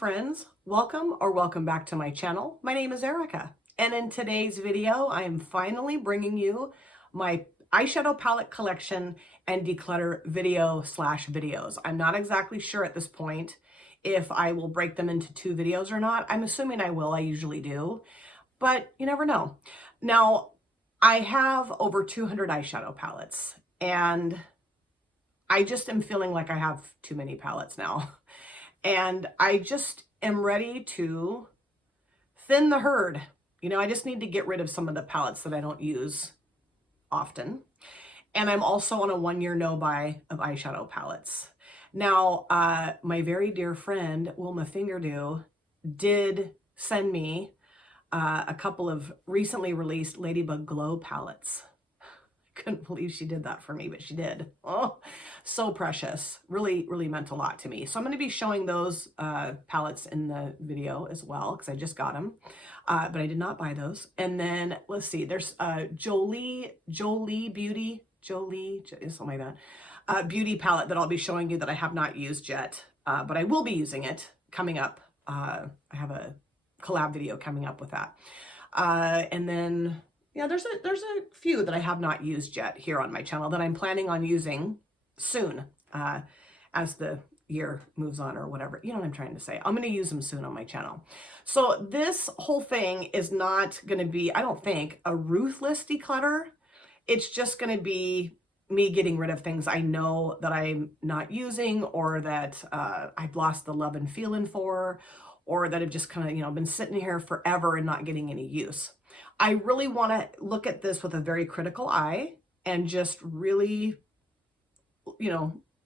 friends, welcome or welcome back to my channel. My name is Erica, and in today's video I am finally bringing you my eyeshadow palette collection and declutter videos. I'm not exactly sure at this point if I will break them into two videos or not. I'm assuming I will. I usually do, but you never know. Now, I have over 200 eyeshadow palettes, and I just am feeling like I have too many palettes now. And I just am ready to thin the herd. I just need to get rid of some of the palettes that I don't use often. And I'm also on a 1-year no-buy of eyeshadow palettes. Now, my very dear friend, Wilma Fingerdew, did send me a couple of recently released Ladybug Glow palettes. Couldn't believe she did that for me, but she did. Oh, so precious. Really, really meant a lot to me. So I'm going to be showing those palettes in the video as well, because I just got them, but I did not buy those. And then let's see, there's Jolie Beauty, something like that, beauty palette that I'll be showing you that I have not used yet, but I will be using it coming up. I have a collab video coming up with that. And then yeah, there's a few that I have not used yet here on my channel that I'm planning on using soon as the year moves on, or whatever. You know what I'm trying to say. I'm going to use them soon on my channel. So this whole thing is not going to be, I don't think, a ruthless declutter. It's just going to be me getting rid of things I know that I'm not using, or that I've lost the love and feeling for, or that have just kind of, been sitting here forever and not getting any use. I really want to look at this with a very critical eye and just really,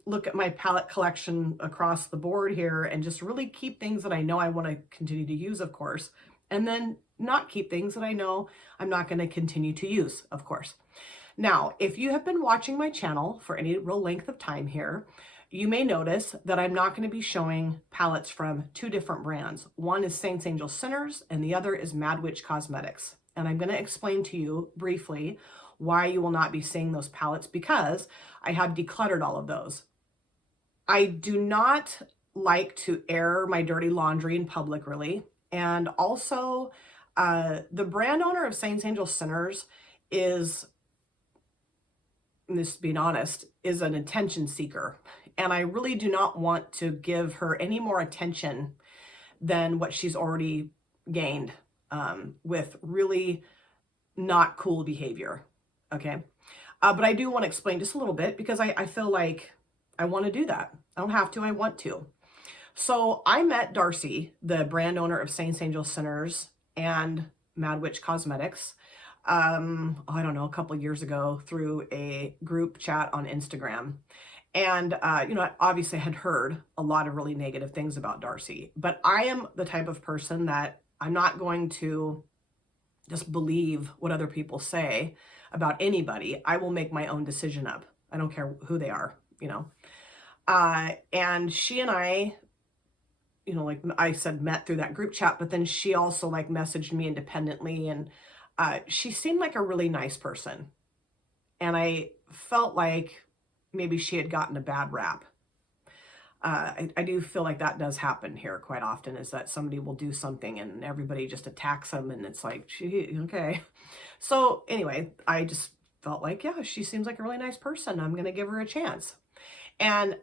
look at my palette collection across the board here and just really keep things that I know I want to continue to use, of course, and then not keep things that I know I'm not going to continue to use, of course. Now, if you have been watching my channel for any real length of time here, you may notice that I'm not going to be showing palettes from two different brands. One is Saints Angel Sinners and the other is MadWitch Cosmetics. And I'm going to explain to you briefly why you will not be seeing those palettes, because I have decluttered all of those. I do not like to air my dirty laundry in public, really. And also, the brand owner of Saints Angel Sinners is, and this being honest, is an attention seeker. And I really do not want to give her any more attention than what she's already gained with really not cool behavior, okay? But I do want to explain just a little bit, because I feel like I want to do that. I don't have to, I want to. So I met Darcy, the brand owner of Saints Angel Sinners and MadWitch Cosmetics, I don't know, a couple years ago through a group chat on Instagram. And, obviously I had heard a lot of really negative things about Darcy, but I am the type of person that I'm not going to just believe what other people say about anybody. I will make my own decision up. I don't care who they are, and she and I, like I said, met through that group chat, but then she also messaged me independently, and she seemed like a really nice person. And I felt like maybe she had gotten a bad rap. I do feel like that does happen here quite often, is that somebody will do something and everybody just attacks them, and it's like, gee, okay. So anyway, I just felt like, yeah, she seems like a really nice person. I'm going to give her a chance. And,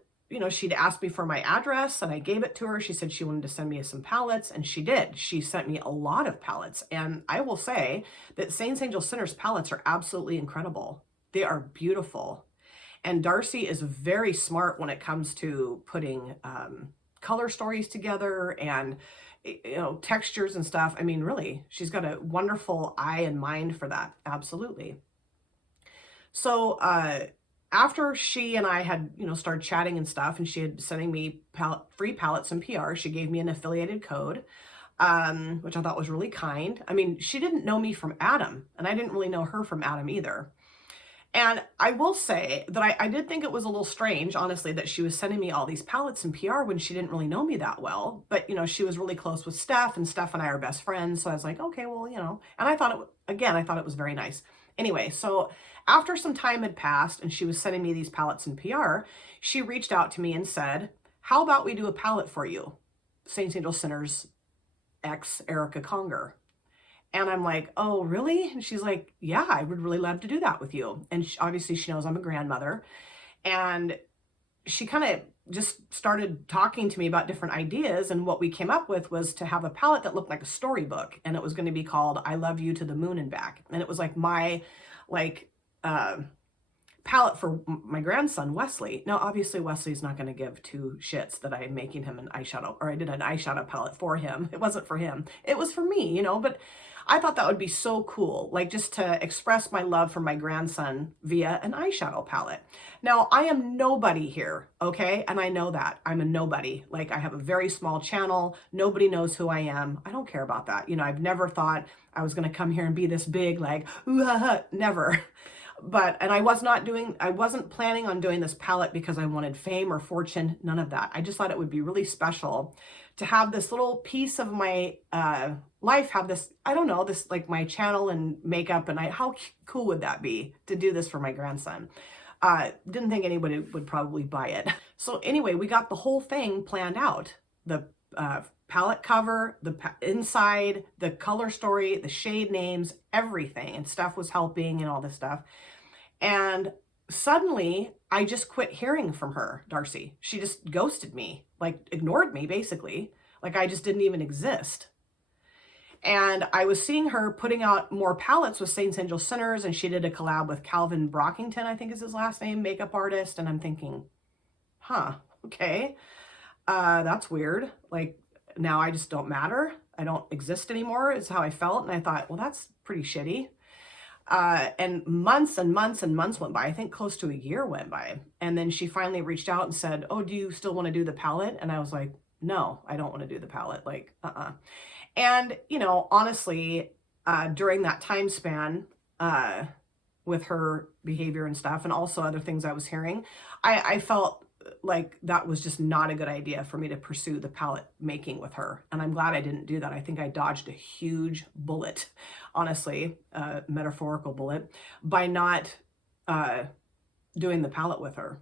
she'd asked me for my address, and I gave it to her. She said she wanted to send me some palettes, and she did. She sent me a lot of palettes. And I will say that Saints Angel Sinners palettes are absolutely incredible. They are beautiful. And Darcy is very smart when it comes to putting color stories together and, textures and stuff. I mean, really, she's got a wonderful eye and mind for that. Absolutely. So after she and I had, started chatting and stuff, and she had sending me free palettes and PR, she gave me an affiliated code, which I thought was really kind. I mean, she didn't know me from Adam, and I didn't really know her from Adam either. And I will say that I did think it was a little strange, honestly, that she was sending me all these palettes and PR when she didn't really know me that well. But, she was really close with Steph, and Steph and I are best friends. So I was like, okay, well, and I thought I thought it was very nice. Anyway, so after some time had passed and she was sending me these palettes and PR, she reached out to me and said, how about we do a palette for you? Saints Angel Sinners ex Erica Conger. And I'm like, oh, really? And she's like, yeah, I would really love to do that with you. And obviously she knows I'm a grandmother. And she kind of just started talking to me about different ideas. And what we came up with was to have a palette that looked like a storybook. And it was going to be called I Love You to the Moon and Back. And it was like my, palette for my grandson, Wesley. Now, obviously, Wesley's not going to give two shits that I'm making him an eyeshadow, or I did an eyeshadow palette for him. It wasn't for him. It was for me, you know, but I thought that would be so cool, like just to express my love for my grandson via an eyeshadow palette. Now, I am nobody here, okay? And I know that. I'm a nobody. Like, I have a very small channel. Nobody knows who I am. I don't care about that. You know, I've never thought I was going to come here and be this big, like, ooh, ha, ha, never. And I wasn't planning on doing this palette because I wanted fame or fortune, none of that. I just thought it would be really special to have this little piece of my life, have this, I don't know, this like my channel and makeup, and how cool would that be to do this for my grandson? Didn't think anybody would probably buy it. So anyway, we got the whole thing planned out. The palette cover, the inside, the color story, the shade names, everything, and Steph was helping and all this stuff. And suddenly I just quit hearing from her, Darcy. She just ghosted me, like ignored me basically, like I just didn't even exist. And I was seeing her putting out more palettes with Saints Angel Sinners, and she did a collab with Calvin Brockington, I think is his last name, makeup artist. And I'm thinking, huh, okay, that's weird. Like, now I just don't matter. I don't exist anymore is how I felt. And I thought, well, that's pretty shitty. And months and months and months went by. I think close to a year went by. And then she finally reached out and said, oh, do you still want to do the palette? And I was like, no, I don't want to do the palette. Like, And, you know, honestly, during that time span, with her behavior and stuff, and also other things I was hearing, I felt like that was just not a good idea for me to pursue the palette making with her. And I'm glad I didn't do that. I think I dodged a huge bullet, honestly, metaphorical bullet, by not doing the palette with her.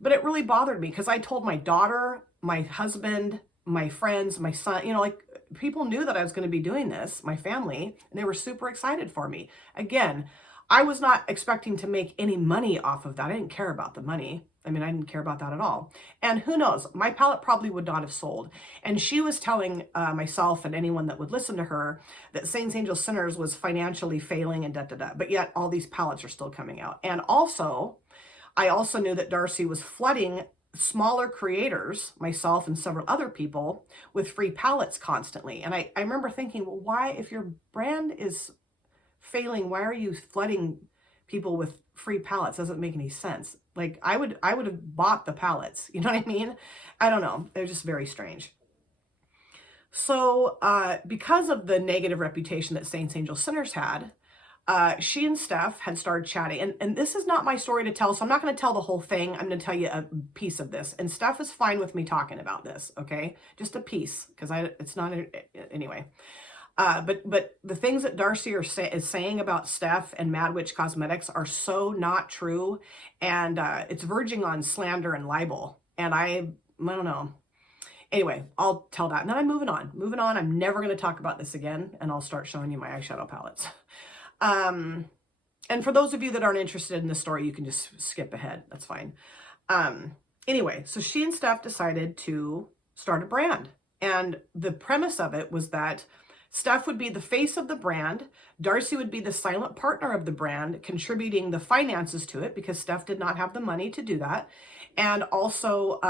But it really bothered me because I told my daughter, my husband, my friends, my son, you know, like people knew that I was going to be doing this, my family, and they were super excited for me. Again, I was not expecting to make any money off of that. I didn't care about the money. I mean, I didn't care about that at all. And who knows, my palette probably would not have sold. And she was telling myself and anyone that would listen to her that Saints Angel Sinners was financially failing and da-da-da. But yet all these palettes are still coming out. And also, I also knew that Darcy was flooding smaller creators, myself and several other people, with free palettes constantly. And I remember thinking, well, why, if your brand is failing, why are you flooding people with free palettes? Doesn't make any sense. Like I would have bought the palettes, you know what I mean? I don't know. They're just very strange. So because of the negative reputation that Saints Angel Sinners had, she and Steph had started chatting. And this is not my story to tell, so I'm not going to tell the whole thing. I'm going to tell you a piece of this. And Steph is fine with me talking about this, okay? Just a piece, because it's not, anyway. But the things that Darcy is saying about Steph and MadWitch Cosmetics are so not true, and it's verging on slander and libel. And I don't know. Anyway, I'll tell that. And then I'm moving on. I'm never going to talk about this again, and I'll start showing you my eyeshadow palettes. And for those of you that aren't interested in this story, you can just skip ahead. That's fine. Anyway, so she and Steph decided to start a brand. And the premise of it was that Steph would be the face of the brand. Darcy would be the silent partner of the brand, contributing the finances to it because Steph did not have the money to do that. And also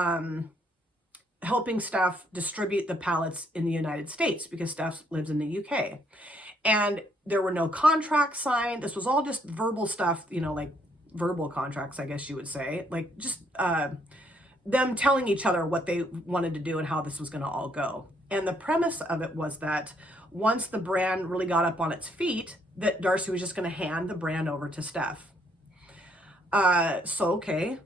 helping Steph distribute the palettes in the United States because Steph lives in the UK. And there were no contracts signed. This was all just verbal stuff, you know, like verbal contracts, I guess you would say. Like just them telling each other what they wanted to do and how this was going to all go. And the premise of it was that once the brand really got up on its feet, that Darcy was just going to hand the brand over to Steph. So, okay,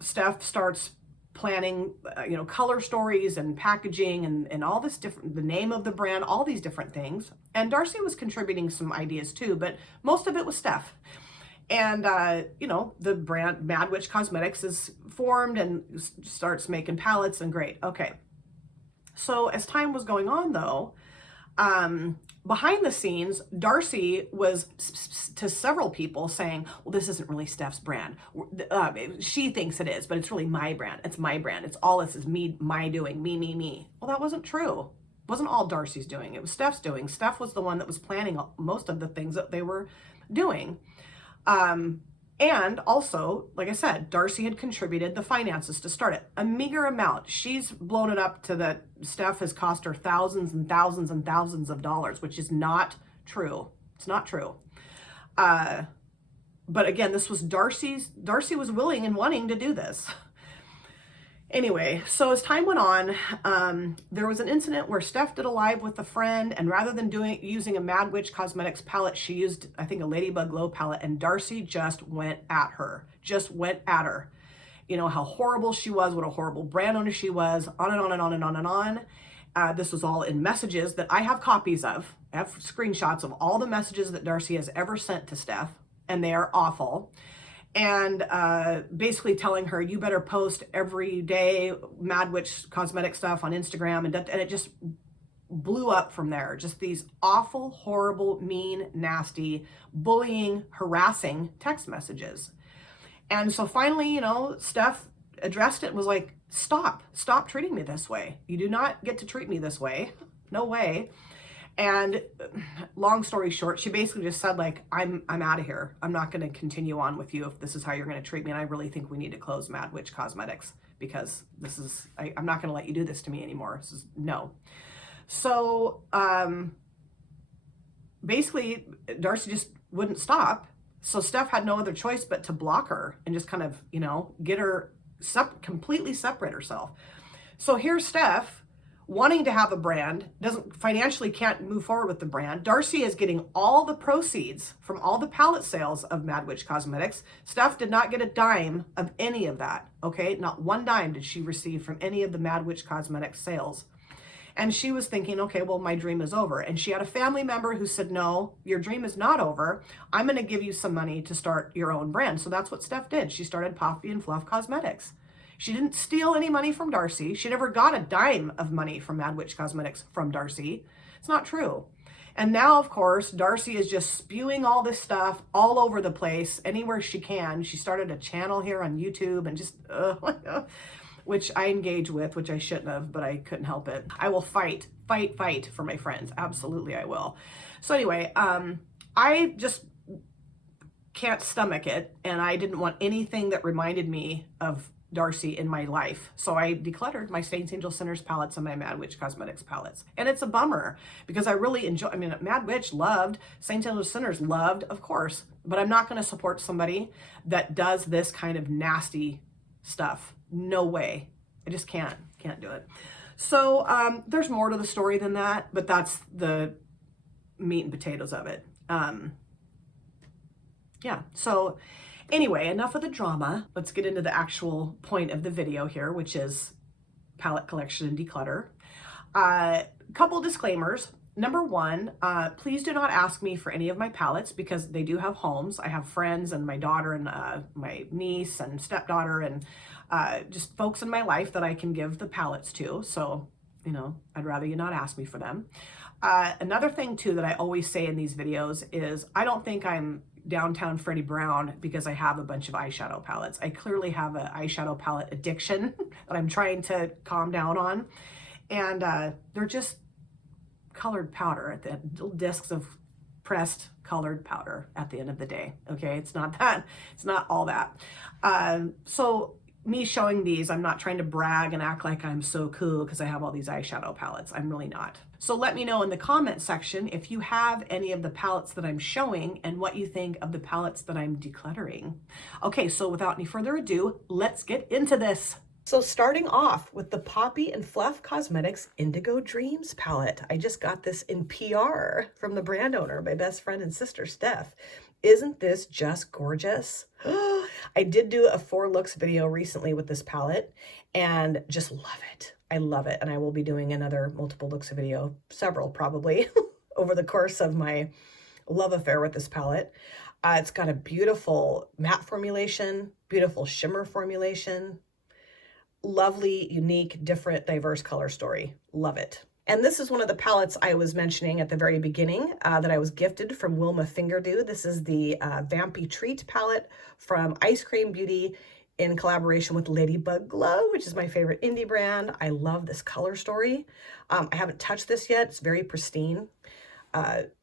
Steph starts planning, you know, color stories and packaging and all this different, the name of the brand, all these different things. And Darcy was contributing some ideas too, but most of it was Steph. And, you know, the brand MadWitch Cosmetics is formed and starts making palettes, and great. Okay. So as time was going on though, behind the scenes, Darcy was to several people saying, well, this isn't really Steph's brand. She thinks it is, but it's really my brand. It's my brand. It's all this is me, my doing, me. Well, that wasn't true. It wasn't all Darcy's doing. It was Steph's doing. Steph was the one that was planning most of the things that they were doing. And also, like I said, Darcy had contributed the finances to start it. A meager amount. She's blown it up to that Steph has cost her thousands and thousands and thousands of dollars, which is not true. It's not true. But again, this was Darcy was willing and wanting to do this. Anyway, so as time went on, there was an incident where Steph did a live with a friend, and rather than using a MadWitch Cosmetics palette, she used, I think, a Ladybug Glow palette, and Darcy just went at her. You know, how horrible she was, what a horrible brand owner she was, on and on and on and on and on. This was all in messages that I have copies of. I have screenshots of all the messages that Darcy has ever sent to Steph, and they are awful. And basically telling her, you better post every day MadWitch Cosmetic stuff on Instagram, and it just blew up from there. Just these awful, horrible, mean, nasty, bullying, harassing text messages. And so finally, you know, Steph addressed it and was like, stop treating me this way. You do not get to treat me this way. No way. And long story short, she basically just said, like, I'm out of here. I'm not going to continue on with you if this is how you're going to treat me. And I really think we need to close MadWitch Cosmetics, because this is, I'm not going to let you do this to me anymore. This is no. So basically, Darcy just wouldn't stop. So Steph had no other choice but to block her and just kind of, you know, get her completely separate herself. So here's Steph wanting to have a brand, can't move forward with the brand. Darcy is getting all the proceeds from all the palette sales of MadWitch Cosmetics. Steph did not get a dime of any of that, okay? Not one dime did she receive from any of the MadWitch Cosmetics sales. And she was thinking, okay, well, my dream is over. And she had a family member who said, no, your dream is not over. I'm going to give you some money to start your own brand. So that's what Steph did. She started Poppy and Fluff Cosmetics. She didn't steal any money from Darcy. She never got a dime of money from MadWitch Cosmetics from Darcy. It's not true. And now, of course, Darcy is just spewing all this stuff all over the place, anywhere she can. She started a channel here on YouTube and just, which I engage with, which I shouldn't have, but I couldn't help it. I will fight for my friends. Absolutely, I will. So anyway, I just can't stomach it, and I didn't want anything that reminded me of Darcy in my life. So I decluttered my Saints, Angels, Sinners palettes and my MadWitch Cosmetics palettes. And it's a bummer because I really enjoy, I mean, MadWitch loved, Saints, Angels, Sinners loved, of course, but I'm not going to support somebody that does this kind of nasty stuff. No way. I just can't do it. So there's more to the story than that, but that's the meat and potatoes of it. Yeah, so anyway, enough of the drama. Let's get into the actual point of the video here, which is palette collection and declutter. Couple disclaimers. Number one, please do not ask me for any of my palettes because they do have homes. I have friends and my daughter and my niece and stepdaughter and just folks in my life that I can give the palettes to. So, you know, I'd rather you not ask me for them. Another thing too that I always say in these videos is I don't think I'm downtown Freddie Brown because I have a bunch of eyeshadow palettes. I clearly have an eyeshadow palette addiction that I'm trying to calm down on. And they're just colored powder at the little discs of pressed colored powder at the end of the day. Okay, it's not that, it's not all that. So me showing these, I'm not trying to brag and act like I'm so cool because I have all these eyeshadow palettes. I'm really not. So let me know in the comment section if you have any of the palettes that I'm showing and what you think of the palettes that I'm decluttering. Okay, so without any further ado, let's get into this. So starting off with the Poppy and Fluff Cosmetics Indigo Dreams palette. I just got this in PR from the brand owner, my best friend and sister, Steph. Isn't this just gorgeous? I did do a 4 looks video recently with this palette and just love it. I love it. And I will be doing another multiple looks video, several probably, over the course of my love affair with this palette. It's got a beautiful matte formulation, beautiful shimmer formulation. lovely, unique, different, diverse color story. Love it. And this is one of the palettes I was mentioning at the very beginning that I was gifted from Wilma Fingerdew. This is the Vampy Treat palette from Ice Cream Beauty in collaboration with Ladybug Glow, which is my favorite indie brand. I love this color story. I haven't touched this yet. It's very pristine.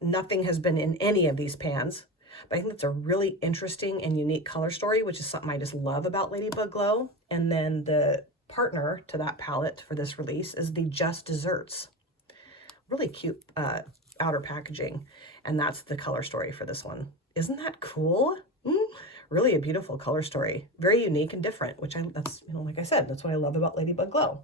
Nothing has been in any of these pans, but I think it's a really interesting and unique color story, which is something I just love about Ladybug Glow. And then the partner to that palette for this release is the Just Desserts. Really cute outer packaging, and that's the color story for this one. Isn't that cool? Really a beautiful color story, very unique and different, which that's, you know, like I said, that's what I love about Ladybug Glow.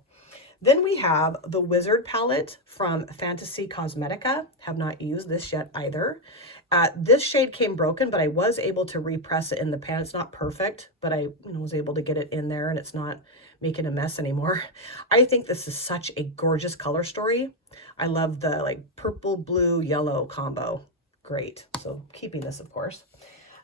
Then we have the Wizard palette from Fantasy Cosmetica. Have not used this yet either. This shade came broken, but I was able to repress it in the pan. It's not perfect, but I was able to get it in there and it's not making a mess anymore. I think this is such a gorgeous color story. I love the like purple, blue, yellow combo. Great. So keeping this, of course.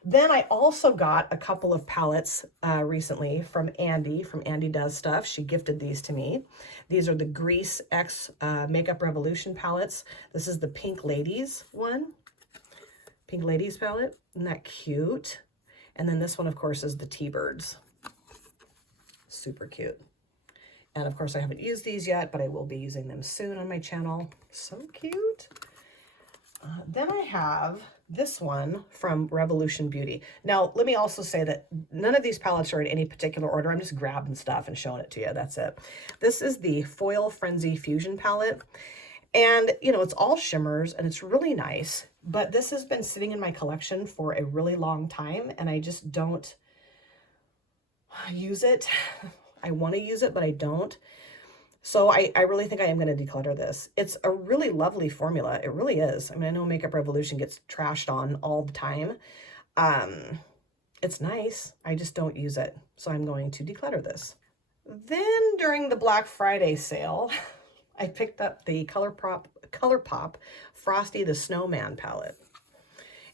Then I also got a couple of palettes recently from Andy Does Stuff. She gifted these to me. These are the Grease X Makeup Revolution palettes. This is the Pink Ladies one. Pink Ladies palette. Isn't that cute? And then this one, of course, is the T-Birds. Super cute. And of course, I haven't used these yet, but I will be using them soon on my channel. So cute. Then I have this one from Revolution Beauty. Now, let me also say that none of these palettes are in any particular order. I'm just grabbing stuff and showing it to you. That's it. This is the Foil Frenzy Fusion palette. And, you know, it's all shimmers and it's really nice. But this has been sitting in my collection for a really long time and I just don't use it. I want to use it, but I don't. So I really think I am going to declutter this. It's a really lovely formula. It really is. I mean, I know Makeup Revolution gets trashed on all the time. It's nice. I just don't use it. So I'm going to declutter this. Then during the Black Friday sale, I picked up the ColourPop Frosty the Snowman palette.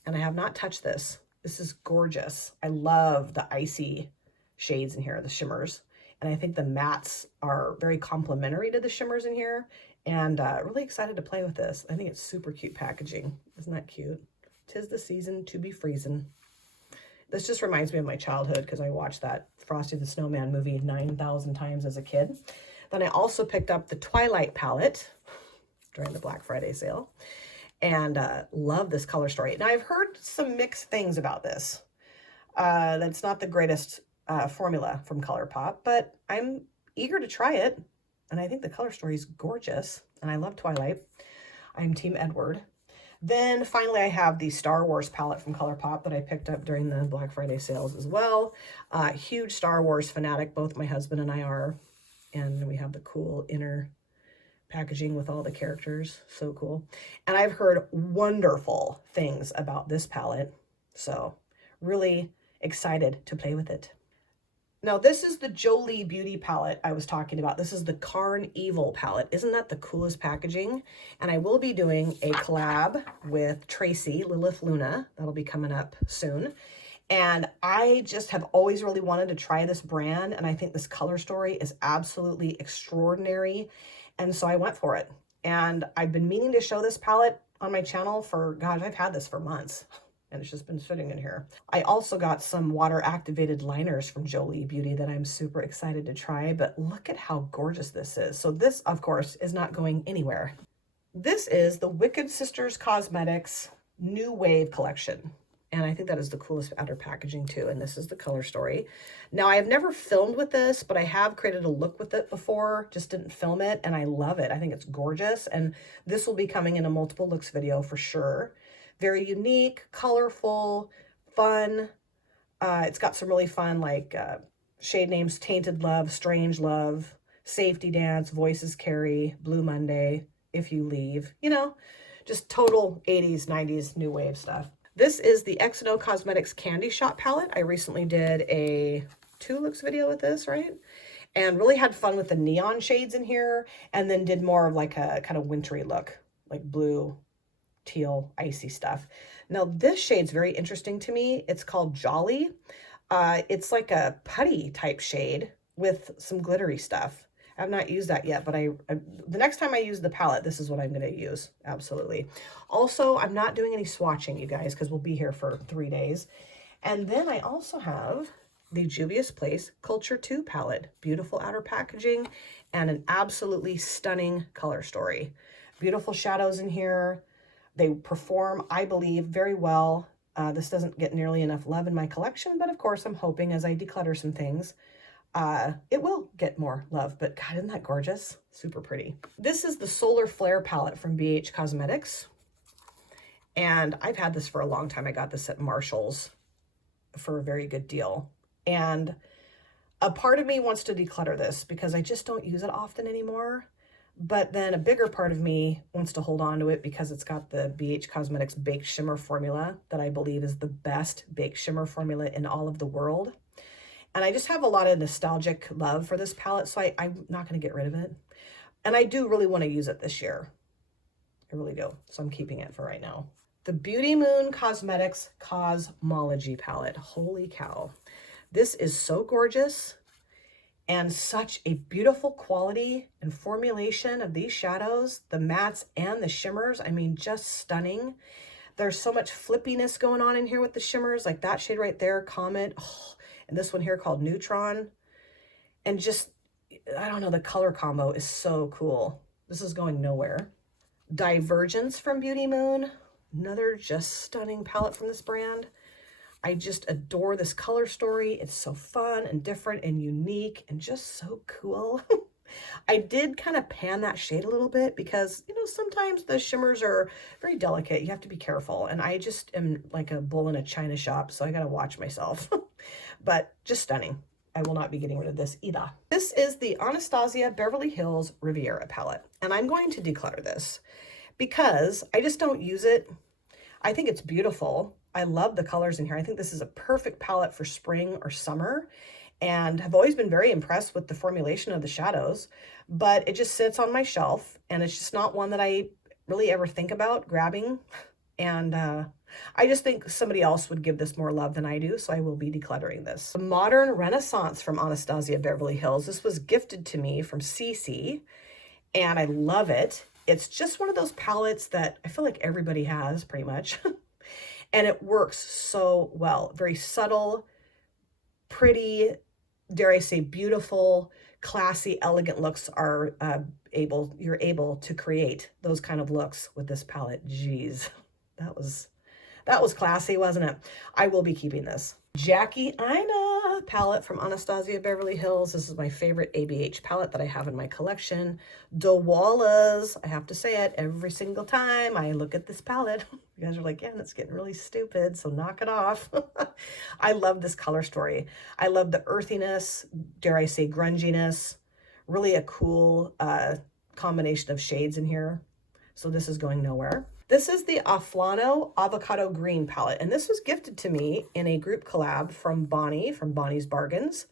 And I have not touched this. This is gorgeous. I love the icy shades in here, the shimmers. And I think the mattes are very complementary to the shimmers in here. And really excited to play with this. I think it's super cute packaging. Isn't that cute? 'Tis the season to be freezing. This just reminds me of my childhood because I watched that Frosty the Snowman movie 9,000 times as a kid. Then I also picked up the Twilight palette during the Black Friday sale. And love this color story. Now, I've heard some mixed things about this. That's not the greatest formula from ColourPop, but I'm eager to try it. And I think the color story is gorgeous. And I love Twilight. I'm Team Edward. Then finally, I have the Star Wars palette from ColourPop that I picked up during the Black Friday sales as well. Huge Star Wars fanatic, both my husband and I are. And we have the cool inner packaging with all the characters. So cool. And I've heard wonderful things about this palette. So really excited to play with it. Now, this is the Jolie Beauty palette I was talking about. This is the Carn Evil palette. Isn't that the coolest packaging? And I will be doing a collab with Tracy, Lilith Luna. That'll be coming up soon. And I just have always really wanted to try this brand. And I think this color story is absolutely extraordinary. And so I went for it. And I've been meaning to show this palette on my channel for, gosh, I've had this for months. And it's just been sitting in here. I also got some water activated liners from Jolie Beauty that I'm super excited to try, but look at how gorgeous this is. So this, of course, is not going anywhere. This is the Wicked Sisters Cosmetics New Wave collection. And I think that is the coolest outer packaging too. And this is the color story. Now, I have never filmed with this, but I have created a look with it before, just didn't film it. And I love it. I think it's gorgeous. And this will be coming in a multiple looks video for sure. Very unique, colorful, fun. It's got some really fun like shade names: Tainted Love, Strange Love, Safety Dance, Voices Carry, Blue Monday, If You Leave. You know, just total 80s, 90s new wave stuff. This is the X&O Cosmetics Candy Shop palette. I recently did a 2 looks video with this, right? And really had fun with the neon shades in here, and then did more of like a kind of wintry look, like blue, teal, icy stuff. Now this shade's very interesting to me. It's called Jolly. It's like a putty type shade, with some glittery stuff. I have not used that yet, but the next time I use the palette, this is what I'm going to use. Absolutely. Also, I'm not doing any swatching, you guys, because we'll be here for 3 days. And then I also have the Juvia's Place Culture 2 palette. Beautiful outer packaging and an absolutely stunning color story. Beautiful shadows in here. They perform, I believe, very well. This doesn't get nearly enough love in my collection, but of course I'm hoping as I declutter some things, it will get more love. But God, isn't that gorgeous? Super pretty. This is the Solar Flare palette from MadWitch Cosmetics. And I've had this for a long time. I got this at Marshall's for a very good deal. And a part of me wants to declutter this because I just don't use it often anymore. But then a bigger part of me wants to hold on to it because it's got the BH Cosmetics Baked Shimmer formula that I believe is the best baked shimmer formula in all of the world. And I just have a lot of nostalgic love for this palette, so I'm not going to get rid of it. And I do really want to use it this year. I really do. So I'm keeping it for right now. The Beauty Moon Cosmetics Cosmology palette. Holy cow. This is so gorgeous. And such a beautiful quality and formulation of these shadows, the mattes and the shimmers. I mean, just stunning. There's so much flippiness going on in here with the shimmers, like that shade right there, Comet, and this one here called Neutron. And just, I don't know, the color combo is so cool. This is going nowhere. Divergence from Beauty Moon, another just stunning palette from this brand. I just adore this color story. It's so fun and different and unique and just so cool. I did kind of pan that shade a little bit because, you know, sometimes the shimmers are very delicate. You have to be careful. And I just am like a bull in a china shop, so I got to watch myself. But just stunning. I will not be getting rid of this either. This is the Anastasia Beverly Hills Riviera palette. And I'm going to declutter this because I just don't use it. I think it's beautiful. I love the colors in here. I think this is a perfect palette for spring or summer, and have always been very impressed with the formulation of the shadows, but it just sits on my shelf and it's just not one that I really ever think about grabbing. And I just think somebody else would give this more love than I do, so I will be decluttering this. The Modern Renaissance from Anastasia Beverly Hills. This was gifted to me from Cece, and I love it. It's just one of those palettes that I feel like everybody has pretty much. And it works so well. Very subtle, pretty, dare I say, beautiful, classy, elegant looks are you're able to create those kind of looks with this palette. Jeez, that was classy, wasn't it? I will be keeping this. Jackie Aina palette from Anastasia Beverly Hills. This is my favorite ABH palette that I have in my collection. Dawala's, I have to say it every single time I look at this palette. You guys are like, yeah, that's getting really stupid, so knock it off. I love this color story. I love the earthiness, dare I say grunginess. Really a cool combination of shades in here. So this is going nowhere. This is the Aflano Avocado Green palette, and this was gifted to me in a group collab from Bonnie, from Bonnie's Bargains.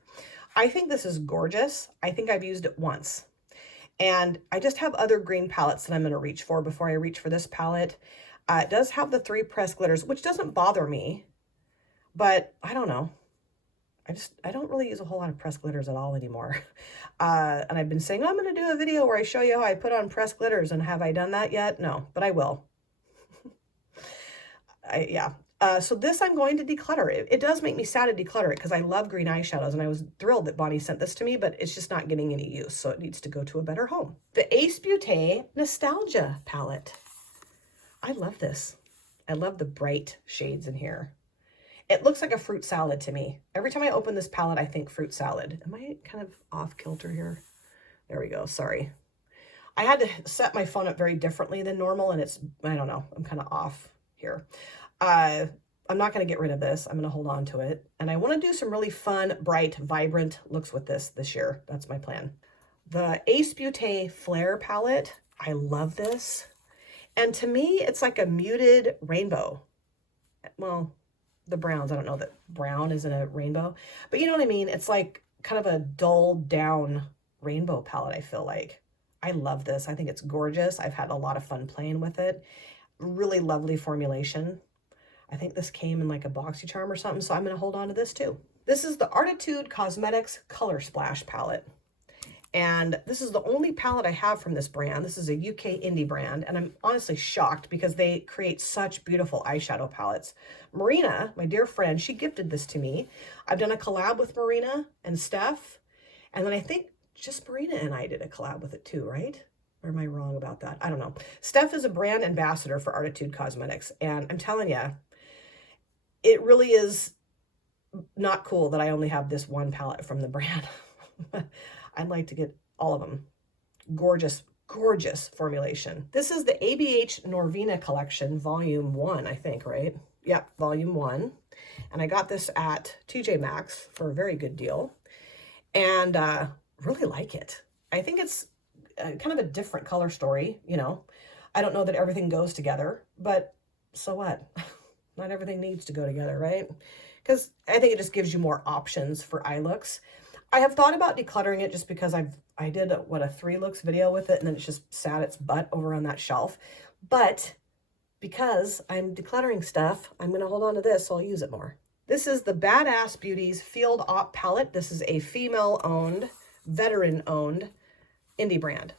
I think this is gorgeous. I think I've used it once. And I just have other green palettes that I'm going to reach for before I reach for this palette. It does have the 3 pressed glitters, which doesn't bother me, but I don't know. I don't really use a whole lot of pressed glitters at all anymore. And I've been saying, oh, I'm going to do a video where I show you how I put on pressed glitters, and have I done that yet? No, but I will. So this I'm going to declutter. It does make me sad to declutter it because I love green eyeshadows, and I was thrilled that Bonnie sent this to me, but it's just not getting any use, so it needs to go to a better home. The Ace Beauté Nostalgia palette. I love this. I love the bright shades in here. It looks like a fruit salad to me. Every time I open this palette, I think fruit salad. Am I kind of off kilter here? There we go. Sorry. I had to set my phone up very differently than normal, and I don't know, I'm kind of off here. I'm not going to get rid of this. I'm going to hold on to it. And I want to do some really fun, bright, vibrant looks with this year. That's my plan. The Ace Beauté Flare palette. I love this. And to me, it's like a muted rainbow. Well, the browns, I don't know that brown isn't a rainbow, but you know what I mean? It's like kind of a dulled down rainbow palette, I feel like. I love this. I think it's gorgeous. I've had a lot of fun playing with it. Really lovely formulation. I think this came in like a BoxyCharm or something, so I'm going to hold on to this too. This is the Artitude Cosmetics Color Splash palette. And this is the only palette I have from this brand. This is a UK indie brand, and I'm honestly shocked because they create such beautiful eyeshadow palettes. Marina, my dear friend, she gifted this to me. I've done a collab with Marina and Steph, and then I think just Marina and I did a collab with it too, right? Or am I wrong about that? I don't know. Steph is a brand ambassador for Artitude Cosmetics, and I'm telling you, it really is not cool that I only have this one palette from the brand. I'd like to get all of them. Gorgeous, gorgeous formulation. This is the ABH Norvina collection, volume 1, I think, right? Yep, volume 1. And I got this at TJ Maxx for a very good deal. And really like it. I think it's kind of a different color story, you know. I don't know that everything goes together, but so what? Not everything needs to go together, right? Because I think it just gives you more options for eye looks. I have thought about decluttering it just because I did a 3 looks video with it, and then it's just sat its butt over on that shelf. But because I'm decluttering stuff, I'm going to hold on to this so I'll use it more. This is the Badass Beauties Field Op palette. This is a female-owned, veteran-owned indie brand.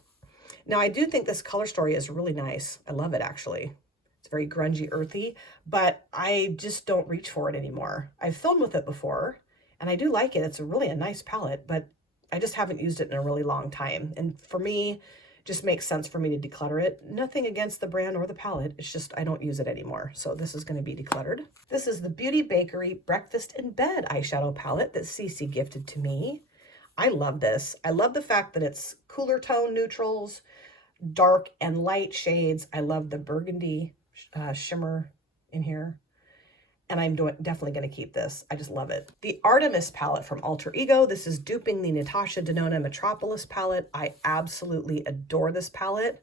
Now, I do think this color story is really nice. I love it, actually. It's very grungy, earthy, but I just don't reach for it anymore. I've filmed with it before, and I do like it. It's really a nice palette, but I just haven't used it in a really long time. And for me, it just makes sense for me to declutter it. Nothing against the brand or the palette. It's just I don't use it anymore. So this is going to be decluttered. This is the Beauty Bakery Breakfast in Bed eyeshadow palette that Cece gifted to me. I love this. I love the fact that it's cooler tone neutrals, dark and light shades. I love the burgundy shimmer in here. And I'm definitely going to keep this. I just love it. The Artemis palette from Alter Ego. This is duping the Natasha Denona Metropolis palette. I absolutely adore this palette.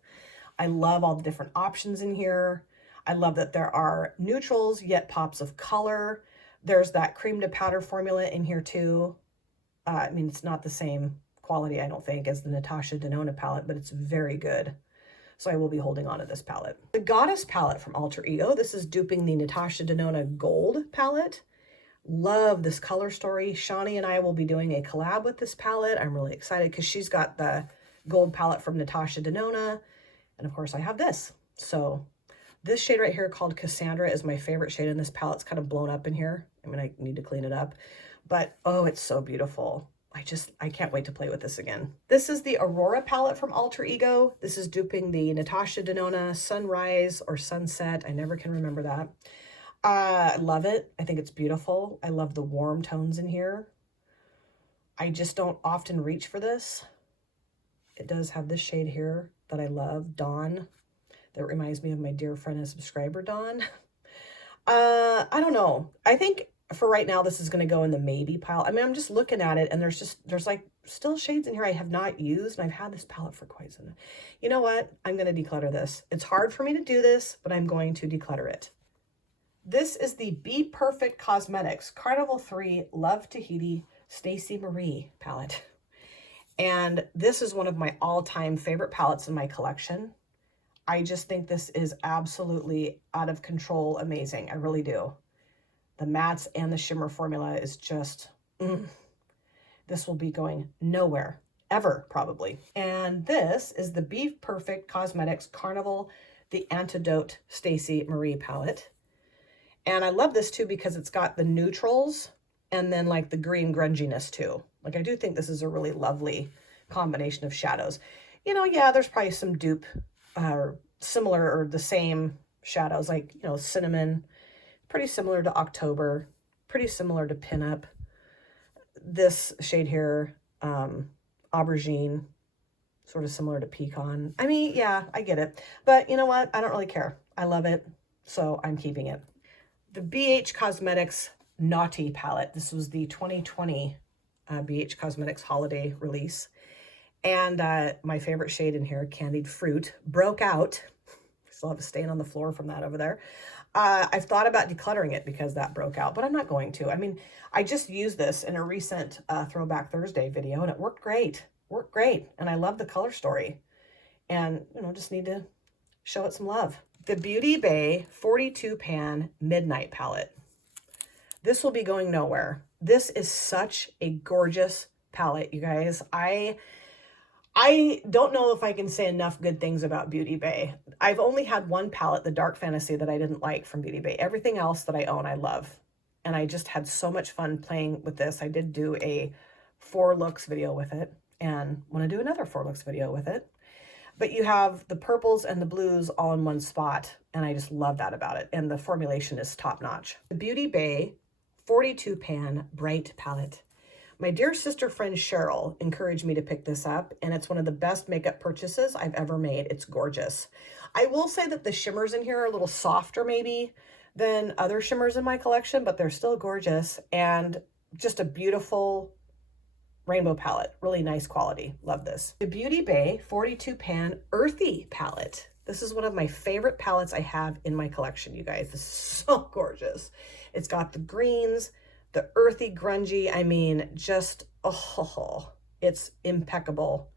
I love all the different options in here. I love that there are neutrals, yet pops of color. There's that cream to powder formula in here too. I mean, it's not the same quality, I don't think, as the Natasha Denona palette, but it's very good. So I will be holding on to this palette. The Goddess palette from Alter Ego. This is duping the Natasha Denona Gold palette. Love this color story. Shani and I will be doing a collab with this palette. I'm really excited because she's got the gold palette from Natasha Denona. And of course I have this. So this shade right here called Cassandra is my favorite shade in this palette. It's kind of blown up in here. I mean, I need to clean it up. But oh, it's so beautiful. I can't wait to play with this again. This is the Aurora palette from Alter Ego. This is duping the Natasha Denona Sunrise or Sunset. I never can remember that. I love it. I think it's beautiful. I love the warm tones in here. I just don't often reach for this. It does have this shade here that I love, Dawn. That reminds me of my dear friend and subscriber, Dawn. I don't know. I think for right now, this is going to go in the maybe pile. I mean, I'm just looking at it and there's like still shades in here I have not used. And I've had this palette for quite some time. You know what? I'm going to declutter this. It's hard for me to do this, but I'm going to declutter it. This is the Be Perfect Cosmetics Carnival 3 Love Tahiti Stacey Marie palette. And this is one of my all-time favorite palettes in my collection. I just think this is absolutely out of control amazing. I really do. The mattes and the shimmer formula is just, this will be going nowhere, ever, probably. And this is the Be Perfect Cosmetics Carnival, the Antidote Stacey Marie palette. And I love this too because it's got the neutrals and then like the green grunginess too. Like I do think this is a really lovely combination of shadows. You know, yeah, there's probably some dupe similar or the same shadows like, you know, Cinnamon, pretty similar to October, pretty similar to Pinup. This shade here, Aubergine, sort of similar to Pecan. I mean, yeah, I get it. But you know what? I don't really care. I love it, so I'm keeping it. The BH Cosmetics Naughty palette. This was the 2020 BH Cosmetics holiday release. And my favorite shade in here, Candied Fruit, broke out. Still have a stain on the floor from that over there. I've thought about decluttering it because that broke out, but I'm not going to. I mean, I just used this in a recent Throwback Thursday video and it worked great. Worked great. And I love the color story. And, you know, just need to show it some love. The Beauty Bay 42 Pan Midnight palette. This will be going nowhere. This is such a gorgeous palette, you guys. I don't know if I can say enough good things about Beauty Bay. I've only had one palette, the Dark Fantasy, that I didn't like from Beauty Bay. Everything else that I own, I love. And I just had so much fun playing with this. I did do a 4 looks video with it and want to do another 4 looks video with it. But you have the purples and the blues all in one spot, and I just love that about it. And the formulation is top notch. The Beauty Bay 42 Pan Bright Palette. My dear sister friend Cheryl encouraged me to pick this up, and it's one of the best makeup purchases I've ever made. It's gorgeous. I will say that the shimmers in here are a little softer maybe than other shimmers in my collection, but they're still gorgeous, and just a beautiful rainbow palette. Really nice quality. Love this. The Beauty Bay 42 Pan Earthy Palette. This is one of my favorite palettes I have in my collection, you guys. This is so gorgeous. It's got the greens, the earthy, grungy, I mean, just, oh, it's impeccable.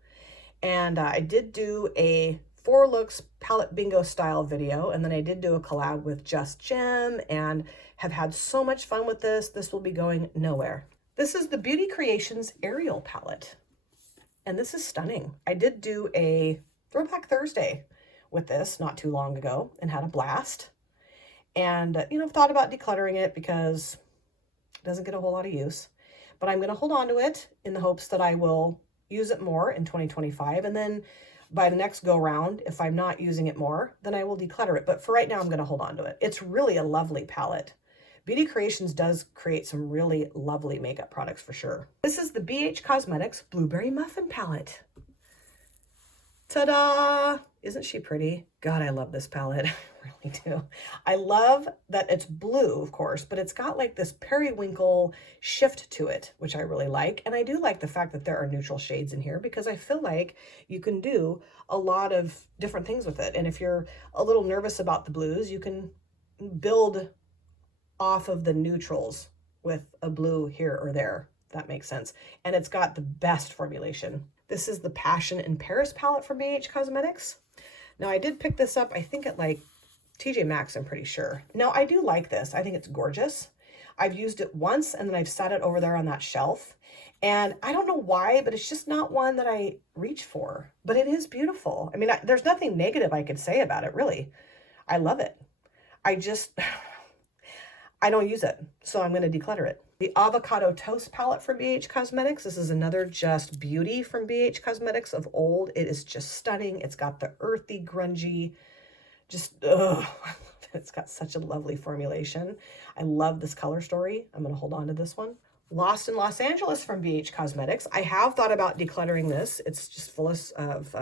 And I did do a 4 looks palette bingo style video, and then I did do a collab with Just Gem, and have had so much fun with this. This will be going nowhere. This is the Beauty Creations Ariel palette, and this is stunning. I did do a Throwback Thursday with this not too long ago and had a blast. And, you know, I've thought about decluttering it because doesn't get a whole lot of use, but I'm going to hold on to it in the hopes that I will use it more in 2025. And then by the next go round, if I'm not using it more, then I will declutter it. But for right now, I'm going to hold on to it. It's really a lovely palette. Beauty Creations does create some really lovely makeup products for sure. This is the BH Cosmetics Blueberry Muffin palette. Ta-da! Isn't she pretty? God, I love this palette. I really do. I love that it's blue, of course, but it's got like this periwinkle shift to it, which I really like. And I do like the fact that there are neutral shades in here because I feel like you can do a lot of different things with it. And if you're a little nervous about the blues, you can build off of the neutrals with a blue here or there, if that makes sense. And it's got the best formulation. This is the Passion in Paris palette from BH Cosmetics. Now, I did pick this up, I think at like TJ Maxx, I'm pretty sure. Now, I do like this. I think it's gorgeous. I've used it once, and then I've set it over there on that shelf. And I don't know why, but it's just not one that I reach for. But it is beautiful. I mean, there's nothing negative I could say about it, really. I love it. I don't use it, so I'm going to declutter it. The Avocado Toast palette from BH Cosmetics. This is another just beauty from BH Cosmetics of old. It is just stunning. It's got the earthy, grungy, just, it's got such a lovely formulation. I love this color story. I'm going to hold on to this one. Lost in Los Angeles from BH Cosmetics. I have thought about decluttering this. It's just full of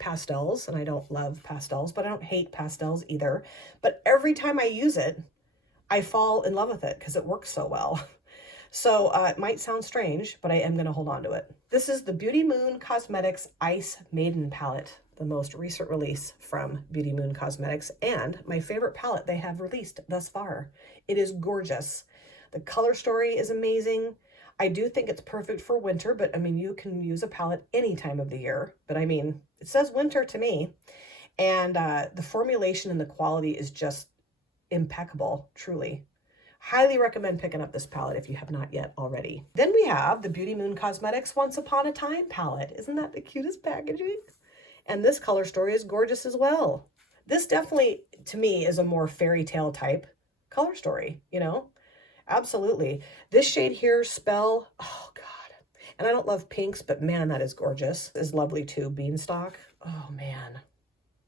pastels, and I don't love pastels, but I don't hate pastels either. But every time I use it, I fall in love with it because it works so well. So it might sound strange, but I am going to hold on to it. This is the Beauty Moon Cosmetics Ice Maiden palette, the most recent release from Beauty Moon Cosmetics, and my favorite palette they have released thus far. It is gorgeous. The color story is amazing. I do think it's perfect for winter, but I mean, you can use a palette any time of the year, but I mean, it says winter to me. And the formulation and the quality is just impeccable, truly. Highly recommend picking up this palette if you have not yet already. Then we have the Beauty Moon Cosmetics Once Upon a Time palette. Isn't that the cutest packaging? And this color story is gorgeous as well. This definitely, to me, is a more fairy tale type color story, you know? Absolutely. This shade here, Spell, oh God. And I don't love pinks, but man, that is gorgeous. This is lovely too, Beanstalk. Oh man.